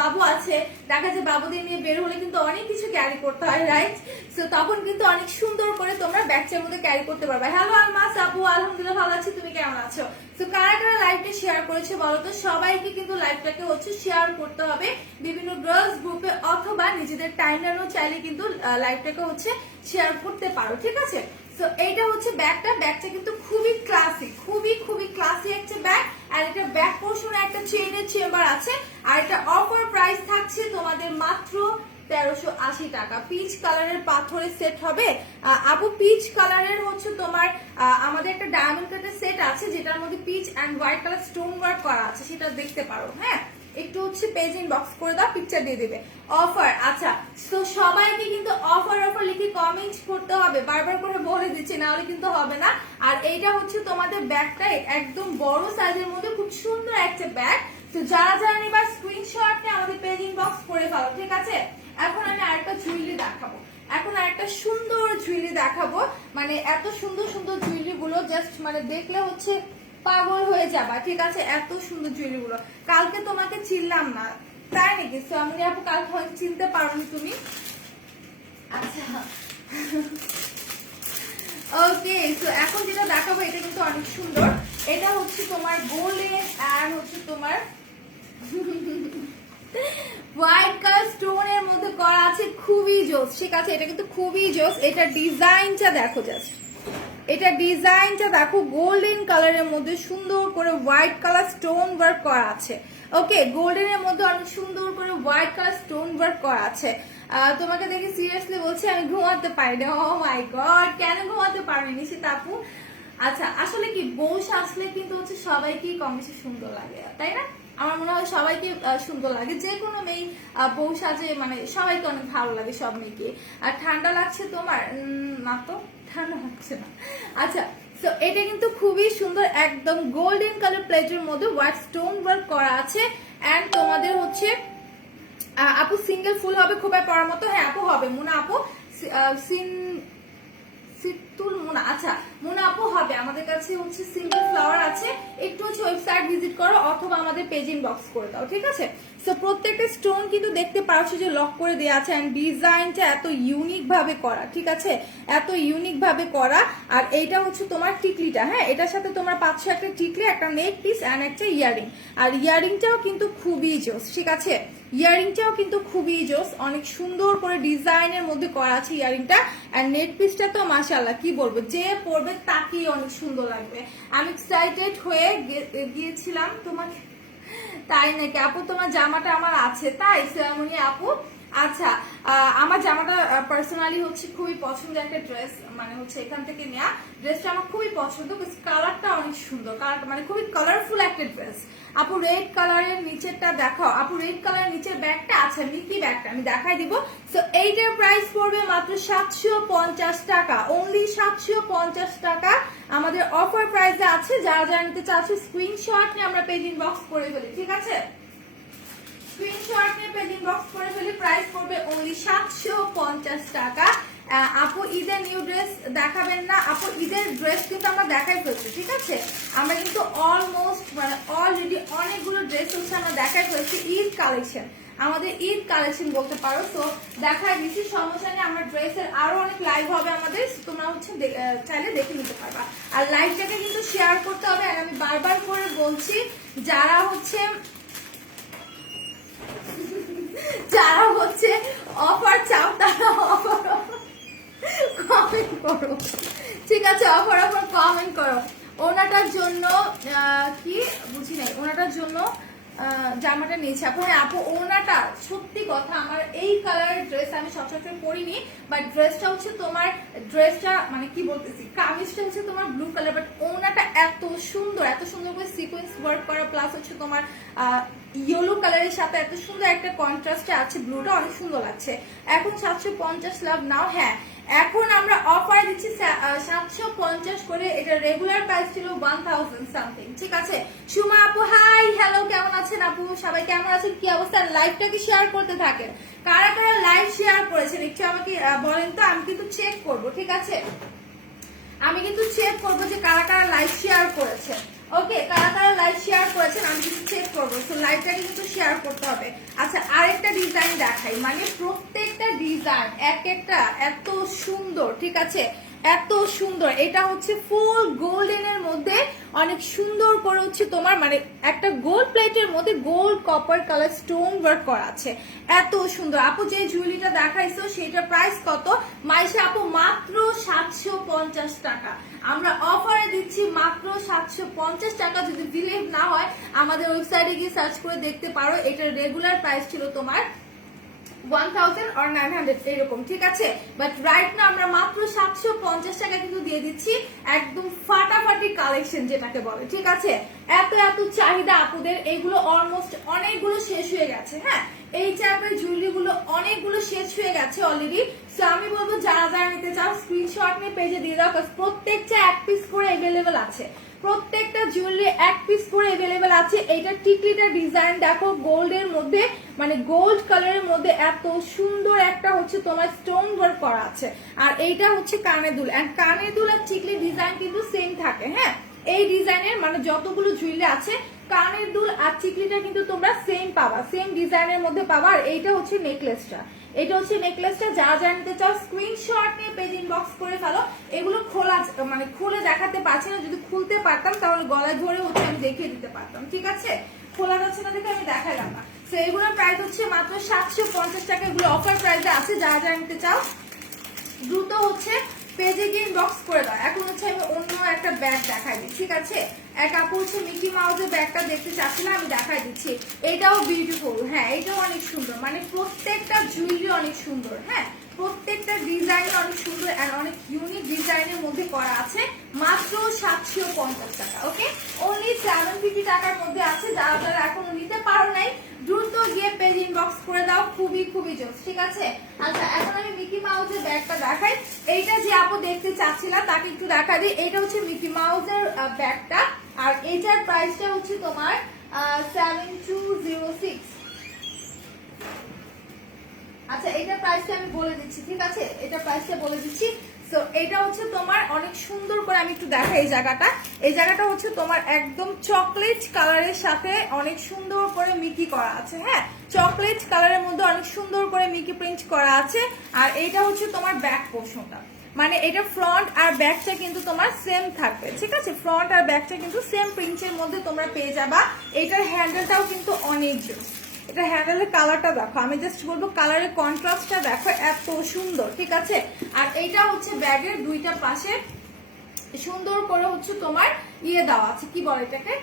বাবু আছে, দেখা যায় বাবুদের নিয়ে বের হলে কিন্তু অনেক কিছু ক্যারি করতে হয়, রাইট? সো তখন কিন্তু অনেক সুন্দর করে তোমরা ব্যাগটার মধ্যে ক্যারি করতে পারবা। হ্যালো আলমাস আপু, আলহামদুলিল্লাহ ভালো আছি, তুমি কেমন আছো? তো কারা কারা লাইভটা শেয়ার করেছে বলো তো? সবাইকে কিন্তু লাইভটাকে হচ্ছে শেয়ার করতে হবে বিভিন্ন গার্লস গ্রুপে, অথবা নিজেদের টাইমলাইনও চাইলে কিন্তু লাইভটাকে হচ্ছে শেয়ার করতে পারো। ঠিক আছে, সো এইটা হচ্ছে ব্যাগটা কিন্তু খুবই ক্লাসি, খুবই খুবই ক্লাসি একটা ব্যাগ। আর এটা ব্যাক পোর্শনে একটা চেইনের চেম্বার আছে। আর এটা অফার প্রাইস থাকছে তোমাদের মাত্র 1380 টাকা। পিচ কালারের পাথরের সেট হবে আপু। পিচ কালারের হচ্ছে তোমার আমাদের একটা ডায়মন্ড কাটের সেট আছে, যেটার মধ্যে peach and white colour stone work করা আছে, সেটা দেখতে পারো। হ্যাঁ, একটু হচ্ছে পেজ ইনবক্স করে দাও, পিকচার দিয়ে দিবে। অফার, আচ্ছা, তো সবাইকে কিন্তু অফার লিখে কমেন্ট করতে হবে, বারবার করে বলে দিচ্ছি, না হলে কিন্তু হবে না। আর এইটা হচ্ছে তোমাদের ব্যাগটা একদম বড় সাইজের মধ্যে, খুব সুন্দর একটা ব্যাগ। তো যারা যারা নিবার স্ক্রিনশট নিয়ে আমাদের পেজ ইনবক্স করে ফেলো। ঠিক আছে, এখন আমি আরেকটা জুয়েলারি দেখাবো। এখন আরেকটা সুন্দর জুয়েলারি দেখাবো, মানে এত সুন্দর সুন্দর জুয়েলারি গুলো জাস্ট মানে দেখলে হচ্ছে পাগল হয়ে যাবা। ঠিক আছে, এত সুন্দর জুয়েলারি গুলো। কালকে তোমাকে চিনলাম না, তাই নাকি? সোয়ামনি আপু, কালকে হয়তো চিনতে পারোনি তুমি। আচ্ছা, ওকে, সো এখন যেটা দেখাবো এটা কিন্তু অনেক সুন্দর। এটা হচ্ছে তোমার গোল্ডেন আর হচ্ছে তোমার হোয়াইট কালার স্টোনের মধ্যে করা আছে, খুবই জোস। ঠিক আছে, এটা কিন্তু খুবই জোস। এটা ডিজাইনটা দেখো, জাস্ট এটা ডিজাইনটা দেখো, গোল্ডেন কালারের মধ্যে সুন্দর করে হোয়াইট কালার স্টোন ওয়ার্ক করা আছে। ওকে, গোল্ডেনের মধ্যে অনেক সুন্দর করে হোয়াইট কালার স্টোন ওয়ার্ক করা আছে। তোমাকে দেখে সিরিয়াসলি বলছি আমি ঘুমাতে পারিনি। ও মাই গড, কেন ঘুমাতে পারিনি নিশিতা আপু? আচ্ছা, আসলে কি বউ আসলে কিন্তু হচ্ছে সবাইকেই কম বেশি সুন্দর লাগে, তাই না? আমার মনে হয় সবাইকে সুন্দর লাগে, যে কোনো মেয়ে বউ সাজে, মানে সবাইকে অনেক ভালো লাগে, সব মেয়েকে। আর ঠান্ডা লাগছে তোমার? না তো, ঠান্ডা লাগছে না। আচ্ছা, তো এটা কিন্তু খুবই সুন্দর, একদম গোল্ডেন কালার প্লেটের মধ্যে হোয়াইট স্টোন ওয়ার্ক করা আছে। এন্ড তোমাদের হচ্ছে আপু সিঙ্গেল ফুল হবে খোপায় পরার মতো? হ্যাঁ আপু, হবে মুনা আপু। তুল মোনা, আচ্ছা মোনা আপু হবে, আমাদের কাছে হচ্ছে সিঙ্গেল ফ্লাওয়ার আছে, একটু হচ্ছে ওয়েবসাইট ভিজিট করো অথবা আমাদের পেজ ইনবক্স করে দাও, ঠিক আছে। সো প্রত্যেকটা স্টোন কিন্তু দেখতে পারছো যে লক করে দেওয়া আছে, এন্ড ডিজাইনটা এত ইউনিক ভাবে করা, ঠিক আছে, এত ইউনিক ভাবে করা। আর এইটা হচ্ছে তোমার টিকলিটা, হ্যাঁ এটার সাথে তোমার পাচ্ছ একটা টিকলি, একটা নেক পিস এন্ড একটা ইয়ারিং। আর ইয়ারিংটাও কিন্তু খুবই জোস, ঠিক আছে, ইয়ারিংটাও কিন্তু খুবই জোস, অনেক সুন্দর করে ডিজাইনের মধ্যে করা আছে ইয়ারিংটা। আর নেট পিসটা তো মাশাআল্লাহ কি বলবো, যে পরবে তাকেই অনেক সুন্দর লাগবে। আমি এক্সাইটেড হয়ে গিয়েছিলাম তোমাকে, তাই নাকি আপু, তোমার জামাটা আমার আছে তাই সেরামনি আপু? আচ্ছা, আমার জামাটা পার্সোনালি হচ্ছে খুবই পছন্দের একটা ড্রেস, মানে হচ্ছে এখান থেকে নেওয়া ড্রেসটা আমার খুবই পছন্দ, কালারটা অনেক সুন্দর, কালারটা মানে খুবই কালারফুল একটা ড্রেস। আপু রেড কালারের নিচেরটা দেখাও, আপু রেড কালারের নিচের ব্যাগটা আছে, মিকি ব্যাগটা আমি দেখাই দিব। সো এইটার প্রাইস পড়বে মাত্র 750 টাকা, অনলি 750 টাকা আমাদের অফার প্রাইসে আছে। যারা যারা নিতে চাচ্ছো স্ক্রিনশট নিয়ে আমরা পেজ ইনবক্স করে ফেলি, ঠিক আছে, স্ক্রিনশট নিয়ে পেজ ইনবক্স করে ফেলি, প্রাইস পড়বে অনলি 750 টাকা। আপু ঈদের নিউ ড্রেস দেখাবেন না? আপু ঈদের ড্রেস কিন্তু আমরা দেখাই ফেলছি, ঠিক আছে, আমরা কিন্তু অলমোস্ট মানে অলরেডি অনেকগুলো ড্রেস হচ্ছে আমরা দেখাই ফেলছি, ঈদ কালেকশন, আমাদের ঈদ কালেকশন বলতে পারো। তো দেখাই দিচ্ছি, সমস্যা নেই, আমার ড্রেসের আরো অনেক লাইভ হবে আমাদের, তোমরা হচ্ছে চাইলে দেখে নিতে পারবা। আর লাইভটাকে কিন্তু শেয়ার করতে হবে, আর আমি বারবার করে বলছি যারা হচ্ছে অফার চাও তারা অফার কমেন্ট করো, ঠিক আছে, অফার কমেন্ট করো। ওনাটার জন্য কি বুঝি নাই, ওনাটার জন্য জামাটা নিয়েছি আপু। আপু ওনাটা সত্যি কথা, আমার এই কালারের ড্রেস আমি সচরাচর পরিনি, বাট ড্রেসটা হচ্ছে তোমার, ড্রেসটা মানে কি বলতেছি, কামিজটা হচ্ছে তোমার ব্লু কালার, বাট ওনাটা এত সুন্দর, এত সুন্দর করে সিকোয়েন্স ওয়ার্ক করা, প্লাস হচ্ছে তোমার ইয়েলো কালারের সাথে এত সুন্দর একটা কন্ট্রাস্টে আছে, ব্লুটা অনেক সুন্দর লাগছে। এখন 750 লাভ নাও, হ্যাঁ এখন আমরা অফার দিচ্ছি 750 করে, এটা রেগুলার প্রাইস ছিল 1000 সামথিং, ঠিক আছে। সুমা আপু হাই, হ্যালো, কেমন আছেন আপু, সবাই কেমন আছেন, কি অবস্থা, লাইভটাকে শেয়ার করতে থাকেন, কারা কারা লাইভ শেয়ার করেছেন একটু আমাকে বলেন তো, আমি কিন্তু চেক করব, ঠিক আছে, আমি কিন্তু চেক করবো যে কারা কারা লাইভ শেয়ার করেছে, ওকে, কারা কারা লাইভ শেয়ার করেছেন আমি কিন্তু চেক করবো, তো লাইভটাকে কিন্তু শেয়ার করতে হবে। আচ্ছা আরেকটা ডিজাইন দেখাই, মানে প্রত্যেকটা ডিজাইন এক একটা এত সুন্দর, ঠিক আছে, এত সুন্দর, এটা হচ্ছে ফুল গোল্ডেনের মধ্যে অনেক সুন্দর করে হচ্ছে তোমার মানে একটা গোল্ড প্লেটের মধ্যে gold copper colour stone work করা আছে, এত সুন্দর। আপু যে জুয়েলারিটা দেখাইছো সেটার প্রাইস কত মাইশা আপু? মাত্র 750 টাকা, আমরা অফারে দিচ্ছি মাত্র 750 টাকা। যদি বিলিভ না হয় আমাদের ওয়েবসাইটে গিয়ে সার্চ করে দেখতে পারো, এটার রেগুলার প্রাইস ছিল তোমার 1000 or 900 এরকম, ঠিক আছে, বাট রাইট না আমরা মাত্র 750 টাকা কিন্তু দিয়ে দিচ্ছি, একদম ফাটাফাটি কালেকশন যেটাকে বলে, ঠিক আছে। এত এত চাহিদা আপুদের, এগুলো অলমোস্ট অনেকগুলো শেষ হয়ে গেছে, হ্যাঁ এই টাইপের জুয়েলারি গুলো অনেকগুলো শেষ হয়ে গেছে অলরেডি। সো আমি বলবো যারা যারা নিতে চাও স্ক্রিনশট নিয়ে পেজে দিয়ে দাও, প্রত্যেকটা এক পিস করে অ্যাভেলেবেল আছে, প্রত্যেকটা জুয়েলারি এক পিস করে অ্যাভেলেবেল আছে। এইটা টিকলিটার ডিজাইন দেখো, গোল্ডের মধ্যে মানে গোল্ড কালারের মধ্যে এত সুন্দর একটা হচ্ছে তোমার স্টোন ওয়ার্ক করা আছে, আর এইটা হচ্ছে কানের দুল, এন্ড কানের দুল আর টিকলি ডিজাইন কিন্তু সেম থাকে, হ্যাঁ এই ডিজাইনের মানে যতগুলো জুয়েলারি আছে কানের দুল আর টিকলিটা কিন্তু তোমরা সেম পাবা, সেম ডিজাইনের মধ্যে পাবা। আর এইটা হচ্ছে নেকলেসটা, এটা হচ্ছে নেকলেসটা, যা জানতে চাও স্ক্রিনশট নিয়ে পেজ ইনবক্স করে ফেলো। এগুলো খোলা মানে খুলে দেখাতে পারছি না, যদি খুলতে পারতাম তাহলে গলায় ধরে হচ্ছে আমি দেখিয়ে দিতে পারতাম, ঠিক আছে, খোলা যাচ্ছে না দেখে আমি দেখাইলাম না। তো এগুলোর প্রাইস হচ্ছে মাত্র 750 টাকা, এগুলো অফার প্রাইসে আছে, যা জানতে চাও দ্রুত হচ্ছে পেজে গিয়ে ইনবক্স করে দাও। এখন হচ্ছে আমি অন্য একটা ব্যাগ দেখাই দিই, ঠিক আছে, এক আপু হচ্ছে মিকি মাউসের ব্যাগটা দেখতে চাচ্ছি না, আমি দেখাই দিচ্ছি, এটাও বিউটিফুল, হ্যাঁ এটাও অনেক সুন্দর, মানে প্রত্যেকটা জুয়েলারি অনেক সুন্দর, হ্যাঁ প্রত্যেকটা ডিজাইন অনেক সুন্দর আর অনেক ইউনিক ডিজাইনের মধ্যে করা আছে, মাত্র 750 টাকা, ওকে, অনলি 750 টাকার মধ্যে আছে। যারা যারা এখনো নিতে পারো নাই দ্রুত গিয়ে পেজ ইনবক্স করে দাও, খুবই খুবই জোস, ঠিক আছে। আচ্ছা এখন আমি মিকি মাউসের ব্যাগটা দেখাই, এইটা যে আপু দেখতে চাচ্ছিল তাকে একটু দেখা দিই, এটা হচ্ছে মিকি মাউসের ব্যাগটা, আর এটার প্রাইসটা হচ্ছে তোমার 7206। আচ্ছা এটা প্রাইসটা আমি বলে দিচ্ছি, ঠিক আছে, এটা প্রাইসটা বলে দিচ্ছি সো এটা হচ্ছে তোমার অনেক সুন্দর করে আমি একটু দেখাই এই জায়গাটা হচ্ছে তোমার একদম চকলেট কালারের সাথে অনেক সুন্দর করে মিকি করা আছে। হ্যাঁ, চকলেট কালারের মধ্যে অনেক সুন্দর করে মিকি প্রিন্ট করা আছে। আর এটা হচ্ছে তোমার ব্যাক পোর্শনটা, মানে এটা ফ্রন্ট আর ব্যাকটা কিন্তু তোমার সেম থাকবে। ঠিক আছে, ফ্রন্ট আর ব্যাকটা কিন্তু সেম প্রিন্টের মধ্যে তোমরা পেয়ে যাবা। এটার হ্যান্ডেলটাও কিন্তু অনেক জোস। এটা হ্যান্ডেলের কালারটা দেখো, আমি জাস্ট বলবো কালারের কন্ট্রাস্টটা দেখো, এত সুন্দর। ঠিক আছে, আর এইটা হচ্ছে ব্যাগের দুইটা পাশে সুন্দর করে হচ্ছে তোমার দেওয়া আছে, কি বলে এটাকে,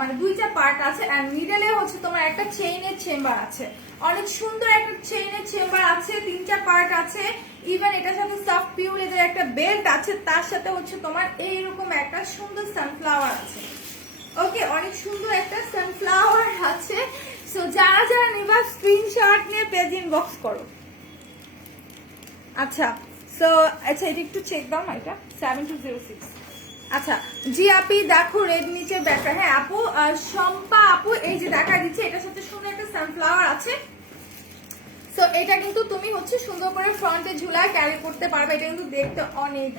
মানে দুইটা পার্ট আছে। এন্ড মিডলে হচ্ছে তোমার একটা চেইনের চেম্বার আছে, অনেক সুন্দর একটা চেইনের চেম্বার আছে, তিনটা পার্ট আছে। ইভেন এটার সাথে সফট পিওর এদের একটা বেল্ট আছে, তার সাথে হচ্ছে তোমার এইরকম একটা সুন্দর সানফ্লাওয়ার আছে। ওকে, অনেক সুন্দর একটা সানফ্লাওয়ার আছে। সো যারা যারা নিবা স্ক্রিনশট নিয়ে পেজ ইনবক্স করো। আচ্ছা, সো আচ্ছা এটা একটু চেক দাও না, এটা 7206। আচ্ছা জি আপি দেখো রেড নিচে ব্যাগটা। হ্যাঁ আপু, শম্পা আপু এই যে দেখা দিচ্ছে, এটার সাথে সুন্দর একটা সানফ্লাওয়ার আছে। সো এটা কিন্তু তুমি হচ্ছে সুন্দর করে ফ্রন্টে ঝুলায় ক্যারি করতে পারবে। এটা কিন্তু দেখতে অনেক,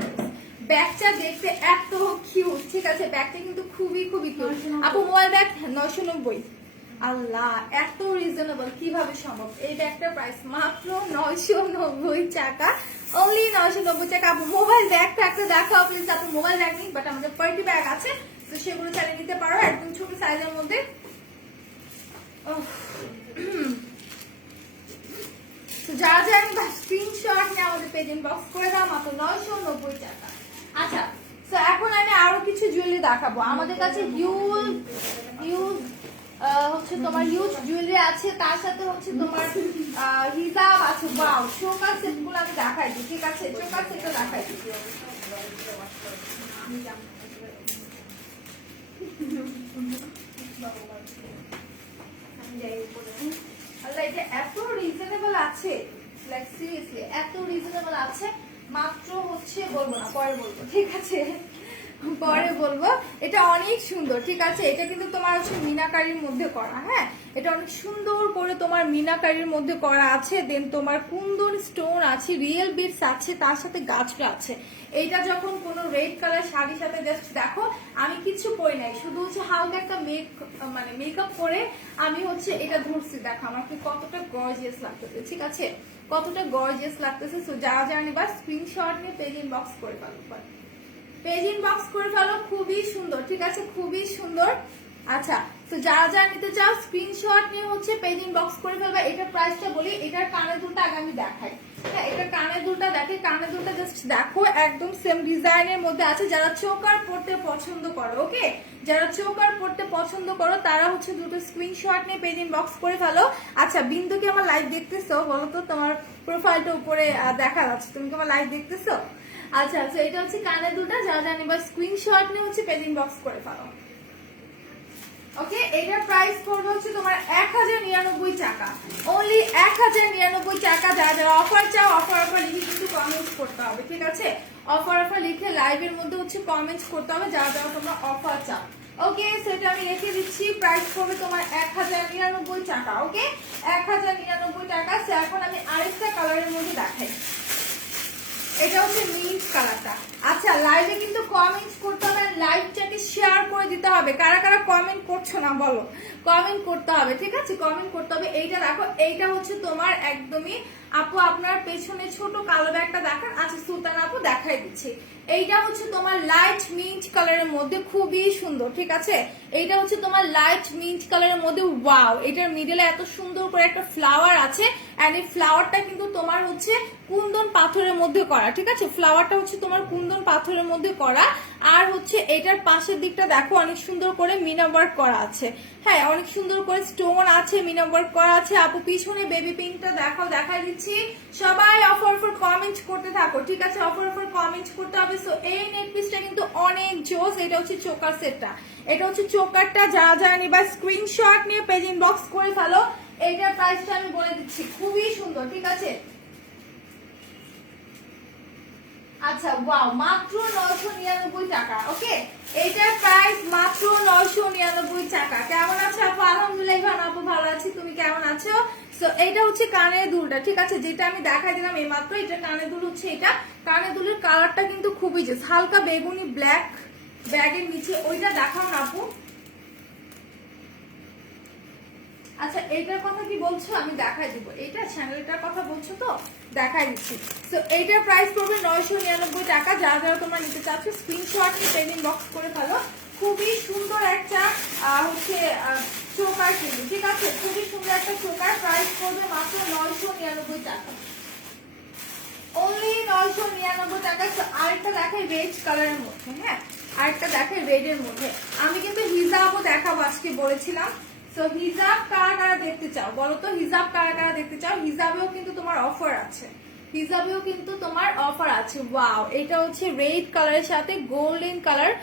ব্যাগটা দেখতে এত কিউট। ঠিক আছে, ব্যাগটা কিন্তু খুবই খুবই কিউট। আপু মোবাইল ব্যাগ 990। আল্লাহ, এত রিজনেবল কিভাবে সম্ভব? এই ব্যাগটার প্রাইস মাত্র 990 টাকা, অনলি 990 টাকা। আপু মোবাইল ব্যাগটা একটা দেখাও প্লিজ। আপু মোবাইল ব্যাগ নেই, বাট আমাদের পার্টি ব্যাগ আছে, তো সেগুলো চালিয়ে নিতে পারো একদম ছোট সাইজের মধ্যে। যারা যারা স্ক্রিনশট নিয়ে আমাদের পেজ ইনবক্স করে দাও, মাত্র 990 টাকা। আচ্ছা, তো এখন আমি আরো কিছু জুয়েলারি দেখাবো। আমাদের কাছে হচ্ছে তোমার হিউজ জুয়েলারি আছে, তার সাথে হচ্ছে তোমার হিজাব আছে। ওয়াও, চোকার সেটগুলো আমি দেখাই দিই। ঠিক আছে, চোকার সেটটা দেখাই দিই। আল্লাহ, এটা এত রিজনেবল আছে, লাইক সিরিয়াসলি এত রিজনেবল আছে। মাত্র হচ্ছে বলবো না, পরে বলবো। ঠিক আছে, পরে বলবো। এটা অনেক সুন্দর। ঠিক আছে, এটা কিন্তু তোমার হচ্ছে মিনাকারির মধ্যে করা। হ্যাঁ, এটা অনেক সুন্দর করে তোমার মিনাকারির মধ্যে করা আছে। দেন তোমার কুন্দন স্টোন আছে, রিয়েল বিটস আছে, তার সাথে গাছটা আছে। এইটা যখন কোনো রেড কালার শাড়ির সাথে জাস্ট দেখো, আমি কিছু পরি নাই, শুধু হচ্ছে হালকা একটা মেকআপ করে আমি হচ্ছে এটা ধরছি। দেখো আমাকে কতটা গর্জিয়াস লাগতেছে। ঠিক আছে, কতটা গর্জিয়াস লাগতেছে। সো যারা যারা নিবা স্ক্রিনশট নিয়ে পেজ ইনবক্স করে ফেলো, পেজ ইনবক্স করে ফেলো। খুবই সুন্দর। ঠিক আছে, খুবই সুন্দর। আচ্ছা, তো যারা যারা নিতে চাও স্ক্রিনশট নিয়ে হচ্ছে পেজ ইনবক্স করে ফেলবা। এটার প্রাইসটা বলি, এটার কানের দুলটা আগে আমি দেখাই। হ্যাঁ, এটার কানের দুলটা দেখে, কানের দুলটা জাস্ট দেখো, একদম সেম ডিজাইনের মধ্যে আছে। যারা চোকার পড়তে পছন্দ করো, ওকে, যারা চোকার পড়তে পছন্দ করো তারা হচ্ছে দুটো স্ক্রিনশট নিয়ে পেজ ইনবক্স করে ফেলো। আচ্ছা বিন্দু, কি আমার লাইভ দেখতেছো? বলো তো, তোমার প্রোফাইলটা উপরে দেখা যাচ্ছে, তুমি কি আমার লাইভ দেখতেছো? আচ্ছা আচ্ছা, এটা হচ্ছে কানের দুলটা। যারা জানি বা স্ক্রিনশট নিয়ে হচ্ছে পেজ ইনবক্স করে ফেলো। ওকে, এটার প্রাইস পড়বে হচ্ছে তোমার 1099 টাকা, অনলি 1099 টাকা। যারা যারা অফার চাও, অফার লিখে কিন্তু কমেন্টস করতে হবে। ঠিক আছে, অফার লিখে লাইভের মধ্যে হচ্ছে কমেন্টস করতে হবে যারা যারা তোমরা অফার চাও। ওকে, সেটা আমি রেখে দিচ্ছি। প্রাইস পড়বে তোমার 1099 টাকা। ওকে, 1099 টাকা। এখন আমি আরেকটা কালারের মধ্যে দেখাই, এটা হচ্ছে মিন্ট কালারটা। আচ্ছা, লাইভে কিন্তু কমেন্টস করতে হবে, লাইভটাকে শেয়ার করে দিতে হবে। কারা কারা কমেন্ট করছো না বলো, কমেন্ট করতে হবে। ঠিক আছে, কমেন্ট করতে হবে। এইটা দেখো, এইটা হচ্ছে তোমার একদমই আপু আপনার পেছনে ছোট কালো ব্যাগটা দেখান। আচ্ছা সুলতান আপু দেখাই দিচ্ছি। এইটা হচ্ছে তোমার লাইট মিন্ট কালারের মধ্যে, খুবই সুন্দর। ঠিক আছে, এইটা হচ্ছে তোমার লাইট মিন্ট কালারের মধ্যে। ওয়াও, এটার মিডলে এত সুন্দর করে একটা ফ্লাওয়ার আছে। এন্ড এই ফ্লাওয়ারটা কিন্তু তোমার হচ্ছে কুন্দন পাথরের মধ্যে করা। ঠিক আছে, ফ্লাওয়ারটা হচ্ছে তোমার কুন্দন পাথরের মধ্যে করা। আর হচ্ছে এটার পাশের দিকটা দেখো, অনেক সুন্দর করে মিনা ওয়ার্ক করা আছে। হ্যাঁ, অনেক সুন্দর করে স্টোন আছে, মিনা ওয়ার্ক করা আছে। আপু পিছনে বেবি পিঙ্কটা দেখাও, দেখাই দিচ্ছি। সবাই অফার কমেন্ট করতে থাকো। ঠিক আছে, অফার কমেন্ট করতে হবে। সো এই নেক পিসটা কিন্তু অনেক জোস। এটা হচ্ছে চোকার সেটটা, এটা হচ্ছে চোকারটা। যারা যারা নিবা স্ক্রিনশট নিয়ে পেজ ইনবক্স করে ফেলো। এইটার প্রাইসটা আমি বলে দিচ্ছি, খুবই সুন্দর। ঠিক আছে, আচ্ছা ওয়াও, মাত্র 999 টাকা। ওকে, এইটার প্রাইস মাত্র 999 টাকা। কেমন আছে আপু? আলহামদুলিল্লাহ। আপু আপু ভালো আছি, তুমি কেমন আছো? সো এইটা হচ্ছে কানের দুলটা, ঠিক আছে, যেটা আমি দেখাই দিলাম এইমাত্র। এটা কানের দুল হচ্ছে, এটা কানের দুলের কালারটা কিন্তু খুবই জোস, হালকা বেগুনি ব্ল্যাক ব্যাগের নিচে। ওইটা দেখাও না আপু। আচ্ছা এইটার কথা কি বলছো, আমি দেখাই দিব। এইটা চ্যানেলটার কথা বলছো তো, দেখাই দিচ্ছি। তো এইটার প্রাইস পড়বে 999 টাকা। যারা যারা তোমরা নিতে চাচ্ছ স্ক্রিনশট নিয়ে পেমেন্ট বক্স করে ফেলো। খুবই সুন্দর একটা হচ্ছে চোকার কিন্তু, ঠিক আছে, খুবই সুন্দর একটা চোকার। প্রাইস পড়বে মাত্র 999 টাকা, অনলি 999 টাকা। আরেকটা দেখাই রেড কালারের মধ্যে, হ্যাঁ আরেকটা দেখাই রেড এর মধ্যে। আমি কিন্তু হিজাবও দেখাবো আজকে বলেছিলাম। সো হিজাব কারা কারা দেখতে চাও বলো তো, হিজাব কারা কারা দেখতে চাও? হিজাবেও কিন্তু তোমার অফার আছে, হিজাবেও কিন্তু তোমার অফার আছে। ওয়াও, এটা হচ্ছে রেড কালারের সাথে গোল্ডেন কালার,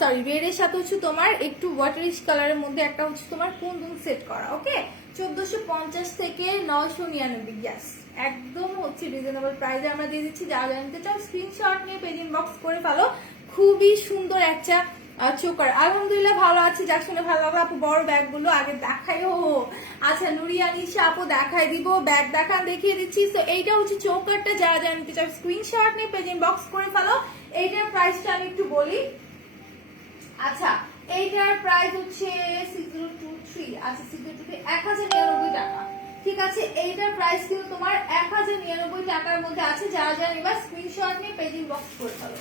সরি রেড এর সাথে হচ্ছে তোমার একটু ওয়াটারিশ কালারের মধ্যে একটা হচ্ছে তোমার কুন্দন সেট করা। ওকে, 1450 থেকে 999। ইয়াস, একদম হচ্ছে রিজনেবল প্রাইসে আমরা দিয়ে দিচ্ছি। যারা জানতে চাও স্ক্রিনশট নিয়ে পেজ ইনবক্স করে ফেলো। খুবই সুন্দর একটা চোকার। আলহামদুলিল্লাহ ভালো আছি, যার শুনে ভালো লাগলো। আপু বড় ব্যাগ গুলো আগে দেখাই। ও আচ্ছা, নুরিয়া নিশা আপু দেখাই দিব, ব্যাগ দেখান দেখিয়ে দিচ্ছি। তো এইটা হচ্ছে চোকারটা, যারা যারা নিতে চাও স্ক্রিনশট নিয়ে পেজ ইনবক্স করে ফেলো। এইটার প্রাইসটা আমি একটু বলি। আচ্ছা এইটার প্রাইস হচ্ছে 6023, আচ্ছা 6023 1099 টাকা, ঠিক আছে। এইটার প্রাইস কিন্তু তোমার 1099 টাকার মধ্যে আছে। যারা যারা নিবা স্ক্রিনশট নিয়ে পেজ ইনবক্স করে ফেলো।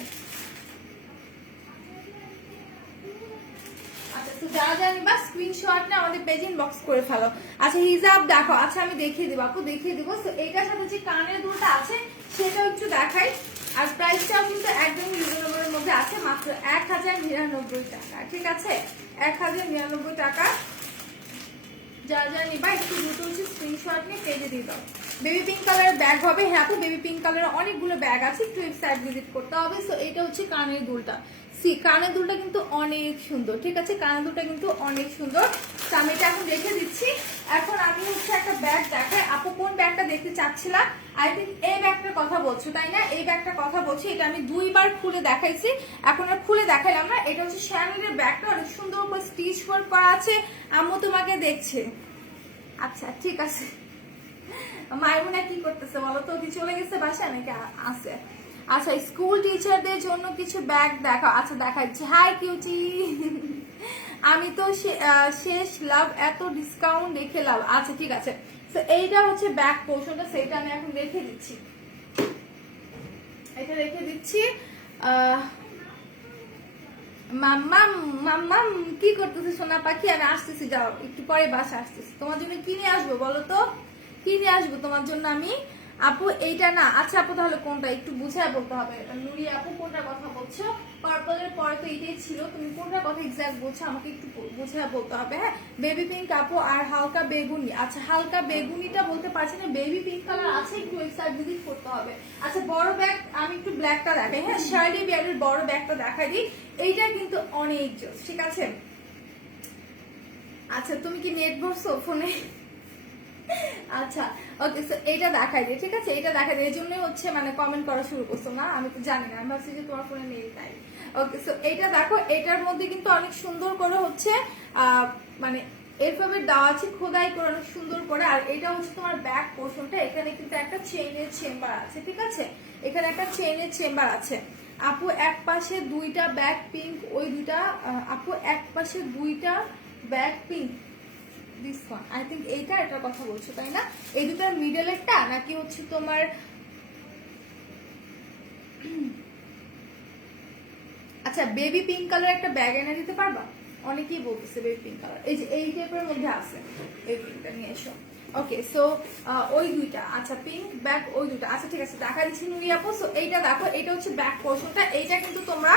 আচ্ছা, তো যারা যারা নিবা স্ক্রিনশট নিয়ে আমাদের পেজ ইনবক্স করে ফেলো। আচ্ছা হিজাব দেখো, আচ্ছা আমি দেখিয়ে দিব আপু, দেখিয়ে দিব। তো এইটার সাথে যে কানের দুলটা আছে সেটাও একটু দেখাই। আর প্রাইসটাও কিন্তু একদম রিজনেবলের মধ্যে আছে, মাত্র 1099 টাকা, ঠিক আছে, 1099 টাকা। যারা যারা নিবা একটু দ্রুত হচ্ছে স্ক্রিনশট নিয়ে পেজে দিয়ে দাও। বেবি পিঙ্ক কালারের ব্যাগ হবে। হ্যাঁ আপু বেবি পিঙ্ক কালারের অনেকগুলো ব্যাগ আছে, একটু ওয়েবসাইট ভিজিট করতে হবে। সো এটা হচ্ছে কানের দুলটা। কানের দুলটা কিন্তু অনেক সুন্দর, ঠিক আছে, কানের দুলটা কিন্তু অনেক সুন্দর। তো আমি এটা এখন রেখে দিচ্ছি। এখন আমি হচ্ছে একটা ব্যাগ দেখাই। আপু কোন ব্যাগটা দেখতে চাচ্ছিলাম? আই থিঙ্ক এই ব্যাগটার কথা বলছো, তাই না? এই ব্যাগটার কথা বলছি। এটা আমি দুইবার খুলে দেখাইছি, এখন আর খুলে দেখাইলাম না। এটা হচ্ছে শ্যানেলের ব্যাগটা, অনেক সুন্দর করে স্টিচ ওয়ার্ক করা আছে। আম্মু তোমাকে দেখছে। আচ্ছা ঠিক আছে, মাইমুনা কি করতেছে বলো তো, কি চলে গেছে বাসায় নাকি আছে? আচ্ছা স্কুল টিচারদের জন্য কিছু ব্যাগ দেখা, আচ্ছা দেখাচ্ছি। হাই কিউটি, আমি তো শেষ লাভ, এত ডিসকাউন্ট দেখে লাভ। আচ্ছা ঠিক আছে, তো এইটা হচ্ছে ব্যাক পোর্শনটা, সেটা আমি এখন রেখে দিচ্ছি, এটা রেখে দিচ্ছি। মাম্মাম মাম্মাম কি করতেছে সোনা পাখি? আমি আসতেছি, যাও একটু পরে বাসা আসতেছি। তোমার জন্য কি নিয়ে আসবো বলো তো, কি নিয়ে আসবো তোমার জন্য আমি? আপু এইটা না, আচ্ছা আপু তাহলে কোনটা একটু বুঝায় বলতে হবে। নুরি আপু কোনটার কথা বলছো? পার্পলের পরে তো এটাই ছিল, তুমি কোনটার কথা এক্সাক্ট বলছো আমাকে একটু বুঝায় বলতে হবে। হ্যাঁ বেবি পিঙ্ক আপু আর হালকা বেগুনি। আচ্ছা হালকা বেগুনিটা বলতে পারছি না, বেবি পিঙ্ক কালার আছে, একটু ওয়েবসাইট ভিজিট করতে হবে। আচ্ছা বড় ব্যাগ আমি একটু ব্ল্যাকটা দেখাই। হ্যাঁ শার্লি বিয়ারের বড় ব্যাগটা দেখাই দিই, এইটা কিন্তু অনেক জোস, ঠিক আছে। আচ্ছা তুমি কি নেট ভরছো ফোনে? আচ্ছা ওকে, সো এটা দেখাই দিই, ঠিক আছে, এটা দেখাই দিই। এই জন্যই হচ্ছে মানে কমেন্ট করা শুরু করছো না, আমি তো জানি না, আমি ভাবছি যে তোমার ফোনে নেই তাই। ওকে সো এটা দেখো, এটার মধ্যে কিন্তু অনেক সুন্দর করে হচ্ছে মানে এভাবে দেওয়া আছে, খোদাই করে অনেক সুন্দর করে। আর এটা হচ্ছে তোমার ব্যাক পোর্শনটা, এখানে কিন্তু একটা চেইনের চেম্বার আছে, ঠিক আছে, এখানে একটা চেইনের চেম্বার আছে। আপু এক পাশে দুইটা ব্যাক পিঙ্ক, ওই দুইটা আপু এক পাশে দুইটা back pink, this one I think এইটা, এটার কথা বলছো তাই না? এই দুটার মিডলেরটা নাকি হচ্ছে তোমার? আচ্ছা বেবি পিঙ্ক কালার একটা ব্যাগ এনে দিতে পারবা? অনেকেই বলতেছে বেবি পিঙ্ক কালার, এই যে এই টাইপের মধ্যে আছে, এই পিঙ্কটা নিয়ে এসো। ওকে সো ওই দুইটা, আচ্ছা পিঙ্ক ব্যাগ ওই দুইটা, আচ্ছা ঠিক আছে দেখা দিচ্ছি নুরি আপু। সো এইটা দেখো, এটা হচ্ছে ব্যাক পোর্শনটা, এইটা কিন্তু তোমরা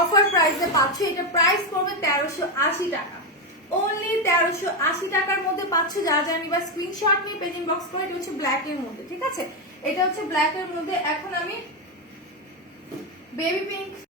অফার প্রাইসে পাচ্ছ। এটা প্রাইস পড়বে 1380 টাকা, অনলি 1380 টাকার মধ্যে পাচ্ছ। যারা যারা নিবা স্ক্রিনশট নিয়ে পেজ ইনবক্স করে। এটা হচ্ছে ব্ল্যাক এর মধ্যে, ঠিক আছে, এটা হচ্ছে ব্ল্যাক এর মধ্যে। এখন আমি বেবি পিঙ্ক